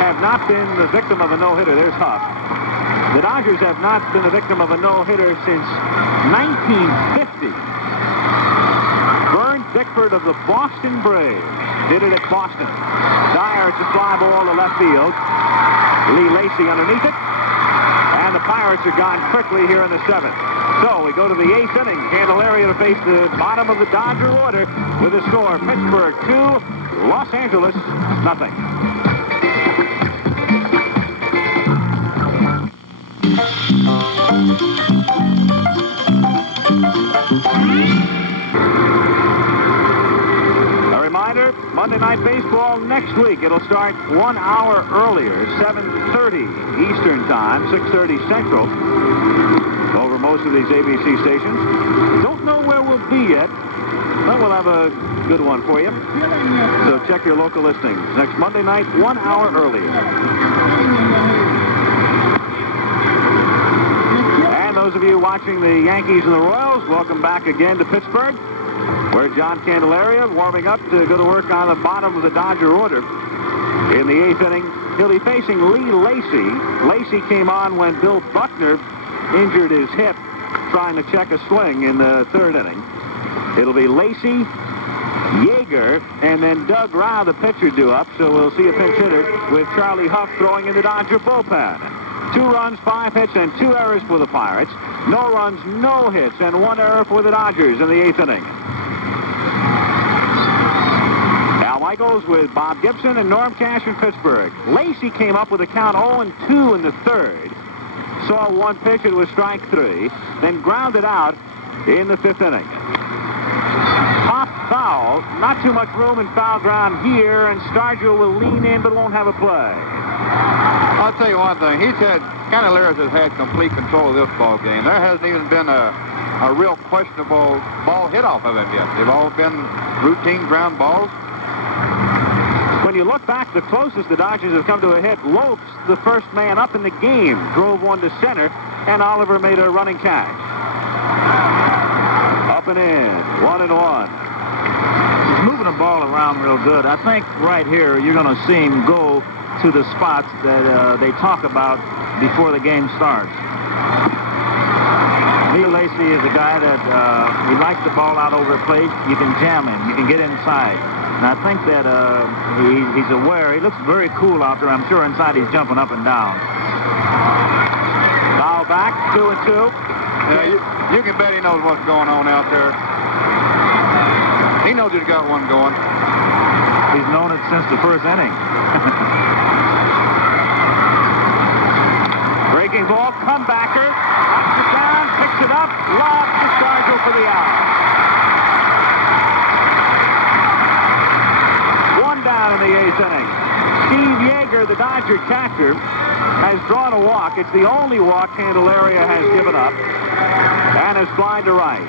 have not been the victim of a no-hitter. There's Huff. The Dodgers have not been the victim of a no-hitter since 1950. Vern Bickford of the Boston Braves did it at Boston. Dyer, it's a fly ball to left field. Lee Lacy underneath it. And the Pirates are gone quickly here in the 7th. So we go to the 8th inning. Candelaria to face the bottom of the Dodger order with a score. Pittsburgh 2, Los Angeles nothing. A reminder, Monday Night Baseball next week. It'll start 1 hour earlier, 7:30 Eastern Time, 6:30 Central, over most of these ABC stations. Don't know where we'll be yet, but we'll have a good one for you. So check your local listings. Next Monday night, 1 hour earlier. And those of you watching the Yankees and the Royals, welcome back again to Pittsburgh, where John Candelaria warming up to go to work on the bottom of the Dodger order. In the 8th inning, he'll be facing Lee Lacy. Lacy came on when Bill Buckner injured his hip trying to check a swing in the 3rd inning. It'll be Lacy, Yeager, and then Doug Rao, the pitcher, due up. So we'll see a pinch hitter with Charlie Huff throwing in the Dodger bullpen. 2 runs, 5 hits, and 2 errors for the Pirates. No runs, no hits, and 1 error for the Dodgers in the 8th inning. Al Michaels with Bob Gibson and Norm Cash in Pittsburgh. Lacy came up with a count 0-2 in the 3rd. Saw 1 pitch, it was strike 3, then grounded out in the 5th inning. Pop foul, not too much room in foul ground here, and Stargell will lean in but won't have a play. I'll tell you one thing, he's had Candelaria has had complete control of this ball game. There hasn't even been a real questionable ball hit off of it yet. They've all been routine ground balls. When you look back, the closest the Dodgers have come to a hit, Lopes, the first man up in the game, drove one to center, and Oliver made a running catch. Up and in, 1-1. He's moving the ball around real good. I think right here you're going to see him go to the spots that they talk about before the game starts. Neil Lacy is a guy that he likes the ball out over the plate. You can jam him. You can get inside. And I think that he's aware. He looks very cool out there. I'm sure inside he's jumping up and down. Foul back, 2-2. Yeah, you can bet he knows what's going on out there. He knows he's got one going. He's known it since the first inning. Breaking ball, comebacker. Knocks it down, picks it up, lobs to Stargell for the out. One down in the 8th inning. Steve Yeager, the Dodger catcher, has drawn a walk. It's the only walk Candelaria has given up, and is flying to right.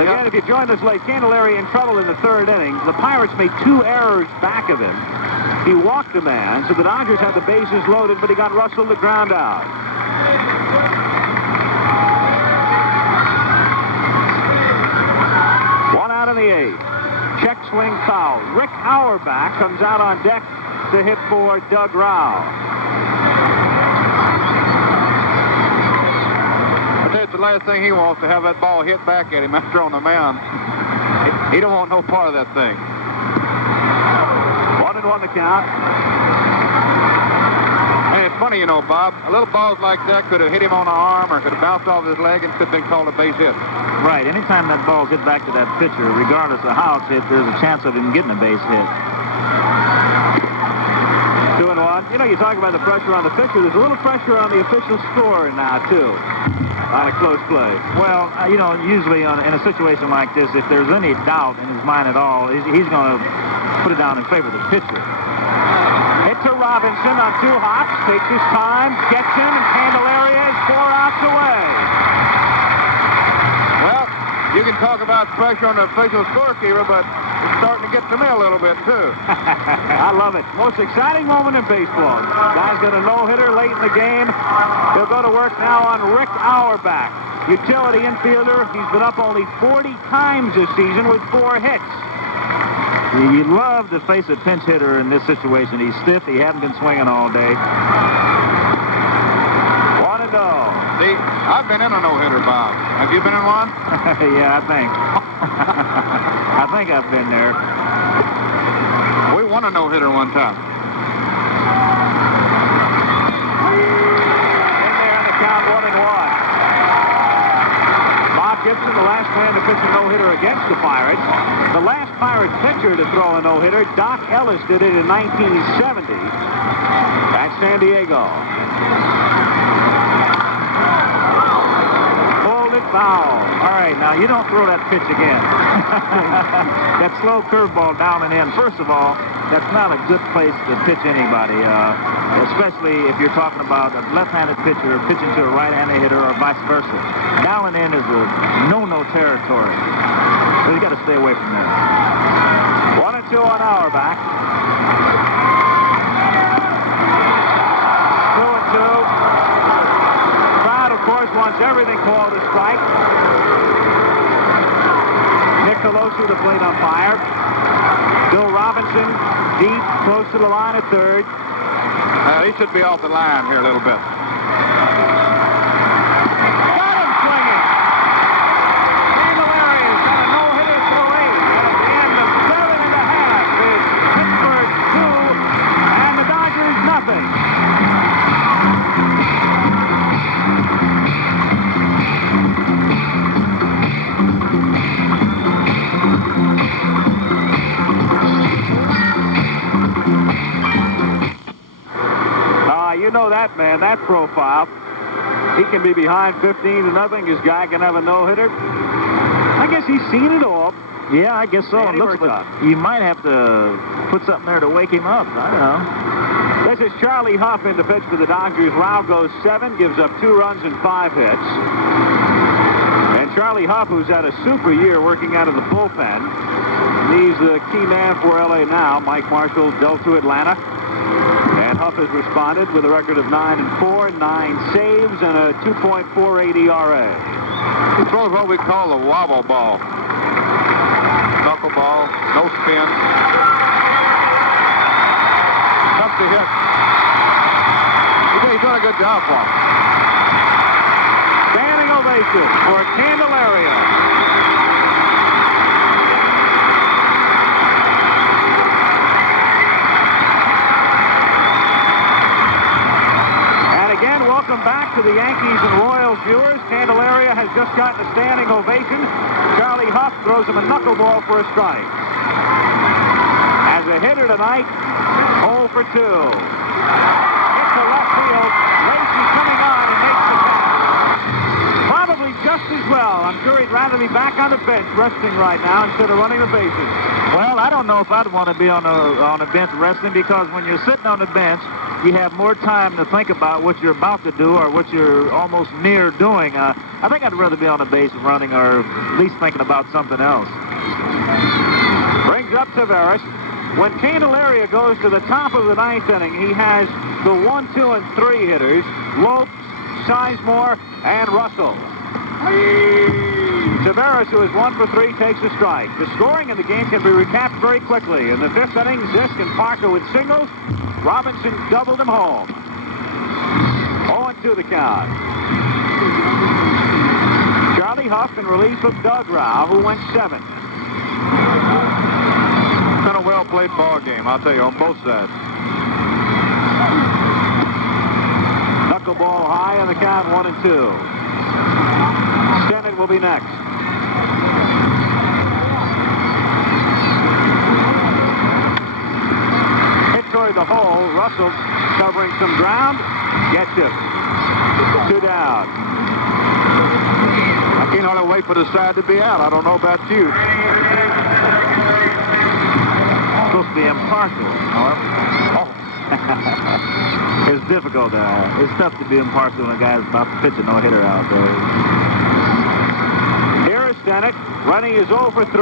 Again, if you joined us late, Candelaria in trouble in the 3rd inning. The Pirates made 2 errors back of him. He walked a man, so the Dodgers had the bases loaded, but he got Russell to ground out. One out in the 8th. Check swing foul. Rick Auerbach comes out on deck to hit for Doug Rao. That's the last thing he wants, to have that ball hit back at him after on the mound. He don't want no part of that thing. 1-1 the count. And it's funny, you know, Bob, a little balls like that could have hit him on the arm or could have bounced off his leg and could have been called a base hit. Right. Anytime that ball's hit back to that pitcher, regardless of how it's hit, there's a chance of him getting a base hit. 2-1. You know, you talk about the pressure on the pitcher. There's a little pressure on the official scorer now, too, on a close play. Well, you know, usually in a situation like this, if there's any doubt in his mind at all, he's going to put it down in favor of the pitcher. Hit to Robinson on 2 hops, takes his time, gets him, and Candelaria is 4 outs away. Well, you can talk about pressure on the official scorekeeper, but it's starting to get to me a little bit, too. I love it. Most exciting moment in baseball. Guy's got a no-hitter late in the game. He'll go to work now on Rick Auerbach, utility infielder. He's been up only 40 times this season with 4 hits. You'd love to face a pinch hitter in this situation. He's stiff. He hasn't been swinging all day. 1-0. See, I've been in a no-hitter, Bob. Have you been in one? Yeah, I think. I think I've been there. We won a no-hitter one time. In there on the count, 1-1. Bob Gibson, the last man to pitch a no-hitter against the Pirates. The last Pirates pitcher to throw a no-hitter, Doc Ellis, did it in 1970 at San Diego. Hold it foul. All right, now you don't throw that pitch again. That slow curveball down and in. First of all, that's not a good place to pitch anybody, especially if you're talking about a left-handed pitcher pitching to a right-handed hitter or vice versa. Down and in is a no-no territory. So you got to stay away from there. 1-2 on Auerbach. 2-2. Crowd, of course, wants everything called a strike. Nick Colosi, the plate umpire. Bill Robinson, deep, close to the line at third. He should be off the line here a little bit. Got him swinging. Candelaria got a no-hitter through 8. At the end of 7 1/2, it's Pittsburgh 2 and the Dodgers nothing. You know that man, that profile. He can be behind 15-0. His guy can have a no-hitter. I guess he's seen it all. Yeah, I guess so. It looks like you might have to put something there to wake him up. I don't know. This is Charlie Huff in the pitch for the Dodgers. Rao goes 7, gives up 2 runs and 5 hits. And Charlie Huff, who's had a super year working out of the bullpen, he's the key man for L.A. now. Mike Marshall dealt to Atlanta. And Huff has responded with a record of 9-4, 9 saves, and a 2.48 ERA. He throws what we call the wobble ball. Knuckleball, no spin. Tough to hit. He's done a good job for him. Standing ovation for Candelaria. And again, welcome back to the Yankees and Royals viewers. Candelaria has just gotten a standing ovation. Charlie Huff throws him a knuckleball for a strike. As a hitter tonight, 0 for 2. Hit to left field. Lacey coming on and makes the catch. Probably just as well. I'm sure he'd rather be back on the bench resting right now instead of running the bases. Well, I don't know if I'd want to be on a bench resting, because when you're sitting on the bench, you have more time to think about what you're about to do or what you're almost near doing. I think I'd rather be on the base running, or at least thinking about something else. Brings up Taveras. When Candelaria goes to the top of the 9th inning, he has the 1, 2, and 3 hitters, Lopes, Sizemore, and Russell. Taveras, who is 1 for 3, takes a strike. The scoring in the game can be recapped very quickly. In the 5th inning, Zisk and Parker with singles. Robinson doubled him home. 0-2 the count. Charlie Huff in relief of Doug Rao, who went 7. It's been a well-played ball game, I'll tell you, on both sides. Knuckleball high on the count, 1-2. Stennett will be next. Hit toward the hole. Russell covering some ground. Gets him. 2 down. I can't hardly wait for the side to be out. I don't know about you. Supposed to be impartial, however. It's difficult. It's tough to be impartial when a guy's about to pitch a no-hitter out there. Here is Stennett. Running is 0 for 3.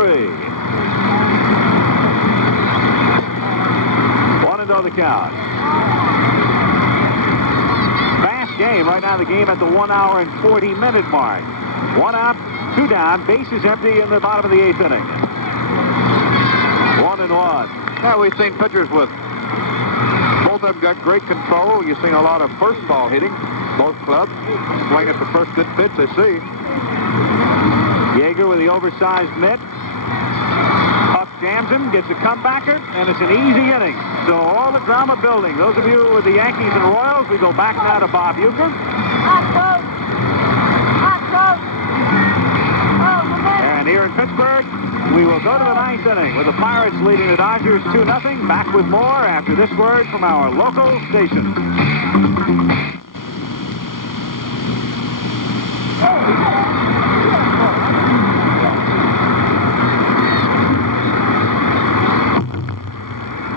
1-0 the count. Fast game. Right now the game at the 1 hour and 40-minute mark. 1 out, 2 down. Bases empty in the bottom of the 8th inning. 1-1. Yeah, we've seen pitchers with both of them got great control. You've seen a lot of first ball hitting. Both clubs swing at the first good pitch they see. Yeager with the oversized mitt. Huff jams him, gets a comebacker, and it's an easy inning. So all the drama building. Those of you with the Yankees and Royals, we go back now to Bob Uecker. And here in Pittsburgh, we will go to the 9th inning with the Pirates leading the Dodgers 2-0. Back with more after this word from our local station.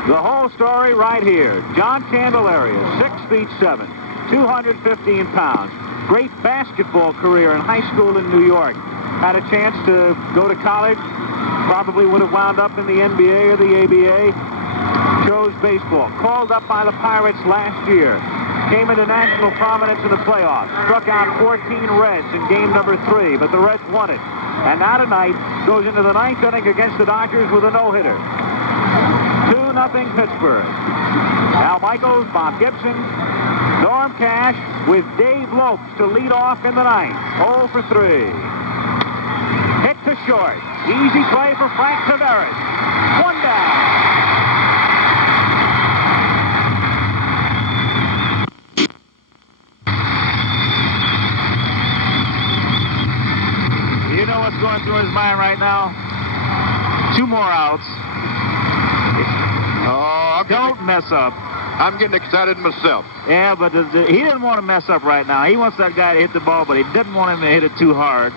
The whole story right here. John Candelaria, 6'7", 215 pounds. Great basketball career in high school in New York. Had a chance to go to college. Probably would have wound up in the NBA or the ABA. Chose baseball. Called up by the Pirates last year. Came into national prominence in the playoffs. Struck out 14 Reds in game number 3, but the Reds won it. And now tonight goes into the 9th inning against the Dodgers with a no-hitter. 2-0 Pittsburgh. Al Michaels, Bob Gibson, Norm Cash with Dave Lopes to lead off in the 9th. 0 for 3. Hit to short. Easy play for Frank Taveras. 1 down. You know what's going through his mind right now? 2 more outs. Oh, don't mess up. I'm getting excited myself. Yeah, but he didn't want to mess up right now. He wants that guy to hit the ball, but he didn't want him to hit it too hard.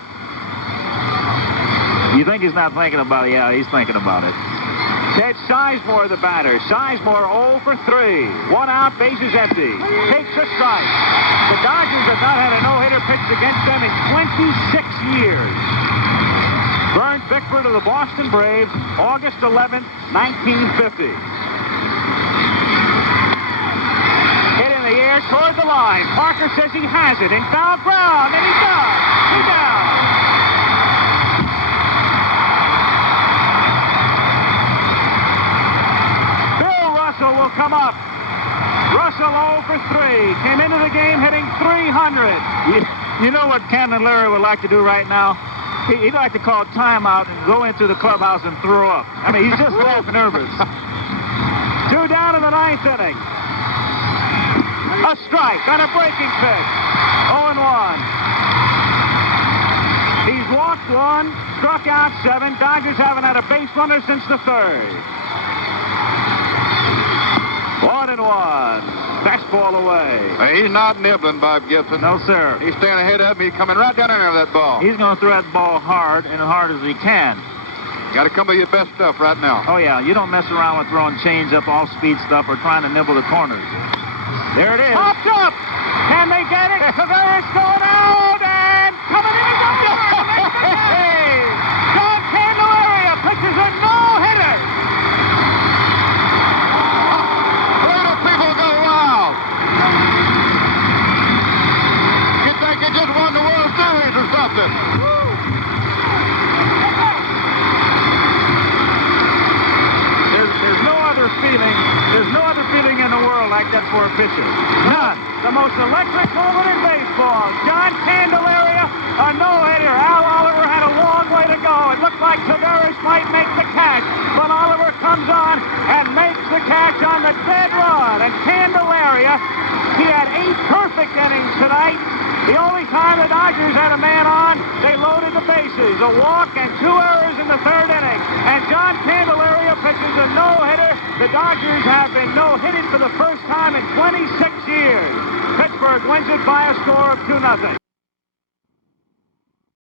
You think he's not thinking about it? Yeah, he's thinking about it. Ted Sizemore, the batter. Sizemore 0 for 3. 1 out, bases empty. Takes a strike. The Dodgers have not had a no-hitter pitched against them in 26 years. Vern Bickford of the Boston Braves, August 11th, 1950. Hit in the air toward the line. Parker says he has it in foul ground, and he does. Two down. Bill Russell will come up. Russell 0 for 3. Came into the game hitting 300. You know what Candelaria would like to do right now? He'd like to call timeout and go into the clubhouse and throw up. I mean, he's just that nervous. 2 down in the 9th inning. A strike on a breaking pitch. 0-1. He's walked 1, struck out 7. Dodgers haven't had a base runner since the 3rd. 1-1. Fastball away. He's not nibbling, Bob Gibson. No, sir. He's staying ahead of me. He's coming right down in there with that ball. He's going to throw that ball hard and as hard as he can. Got to come with your best stuff right now. Oh, yeah. You don't mess around with throwing change-up, off-speed stuff or trying to nibble the corners. There it is. Popped up. Can they get it? Tavares going out and coming in his own yard to make the save. John Candelaria pitches a no-hitter. Little people go wild. You think they just won the World Series or something? There's no other feeling in the world like that for a pitcher. None. The most electric moment in baseball. John Candelaria, a no-hitter. Al Oliver had a long way to go. It looked like Tavares might make the catch, but Oliver comes on and makes the catch on the dead run. And Candelaria, he had 8 perfect innings tonight. The only time the Dodgers had a man on, they loaded the bases. A walk and 2 errors in the 3rd inning. And John Candelaria pitches a no-hitter. The Dodgers have been no-hitted for the first time in 26 years. Pittsburgh wins it by a score of 2-0.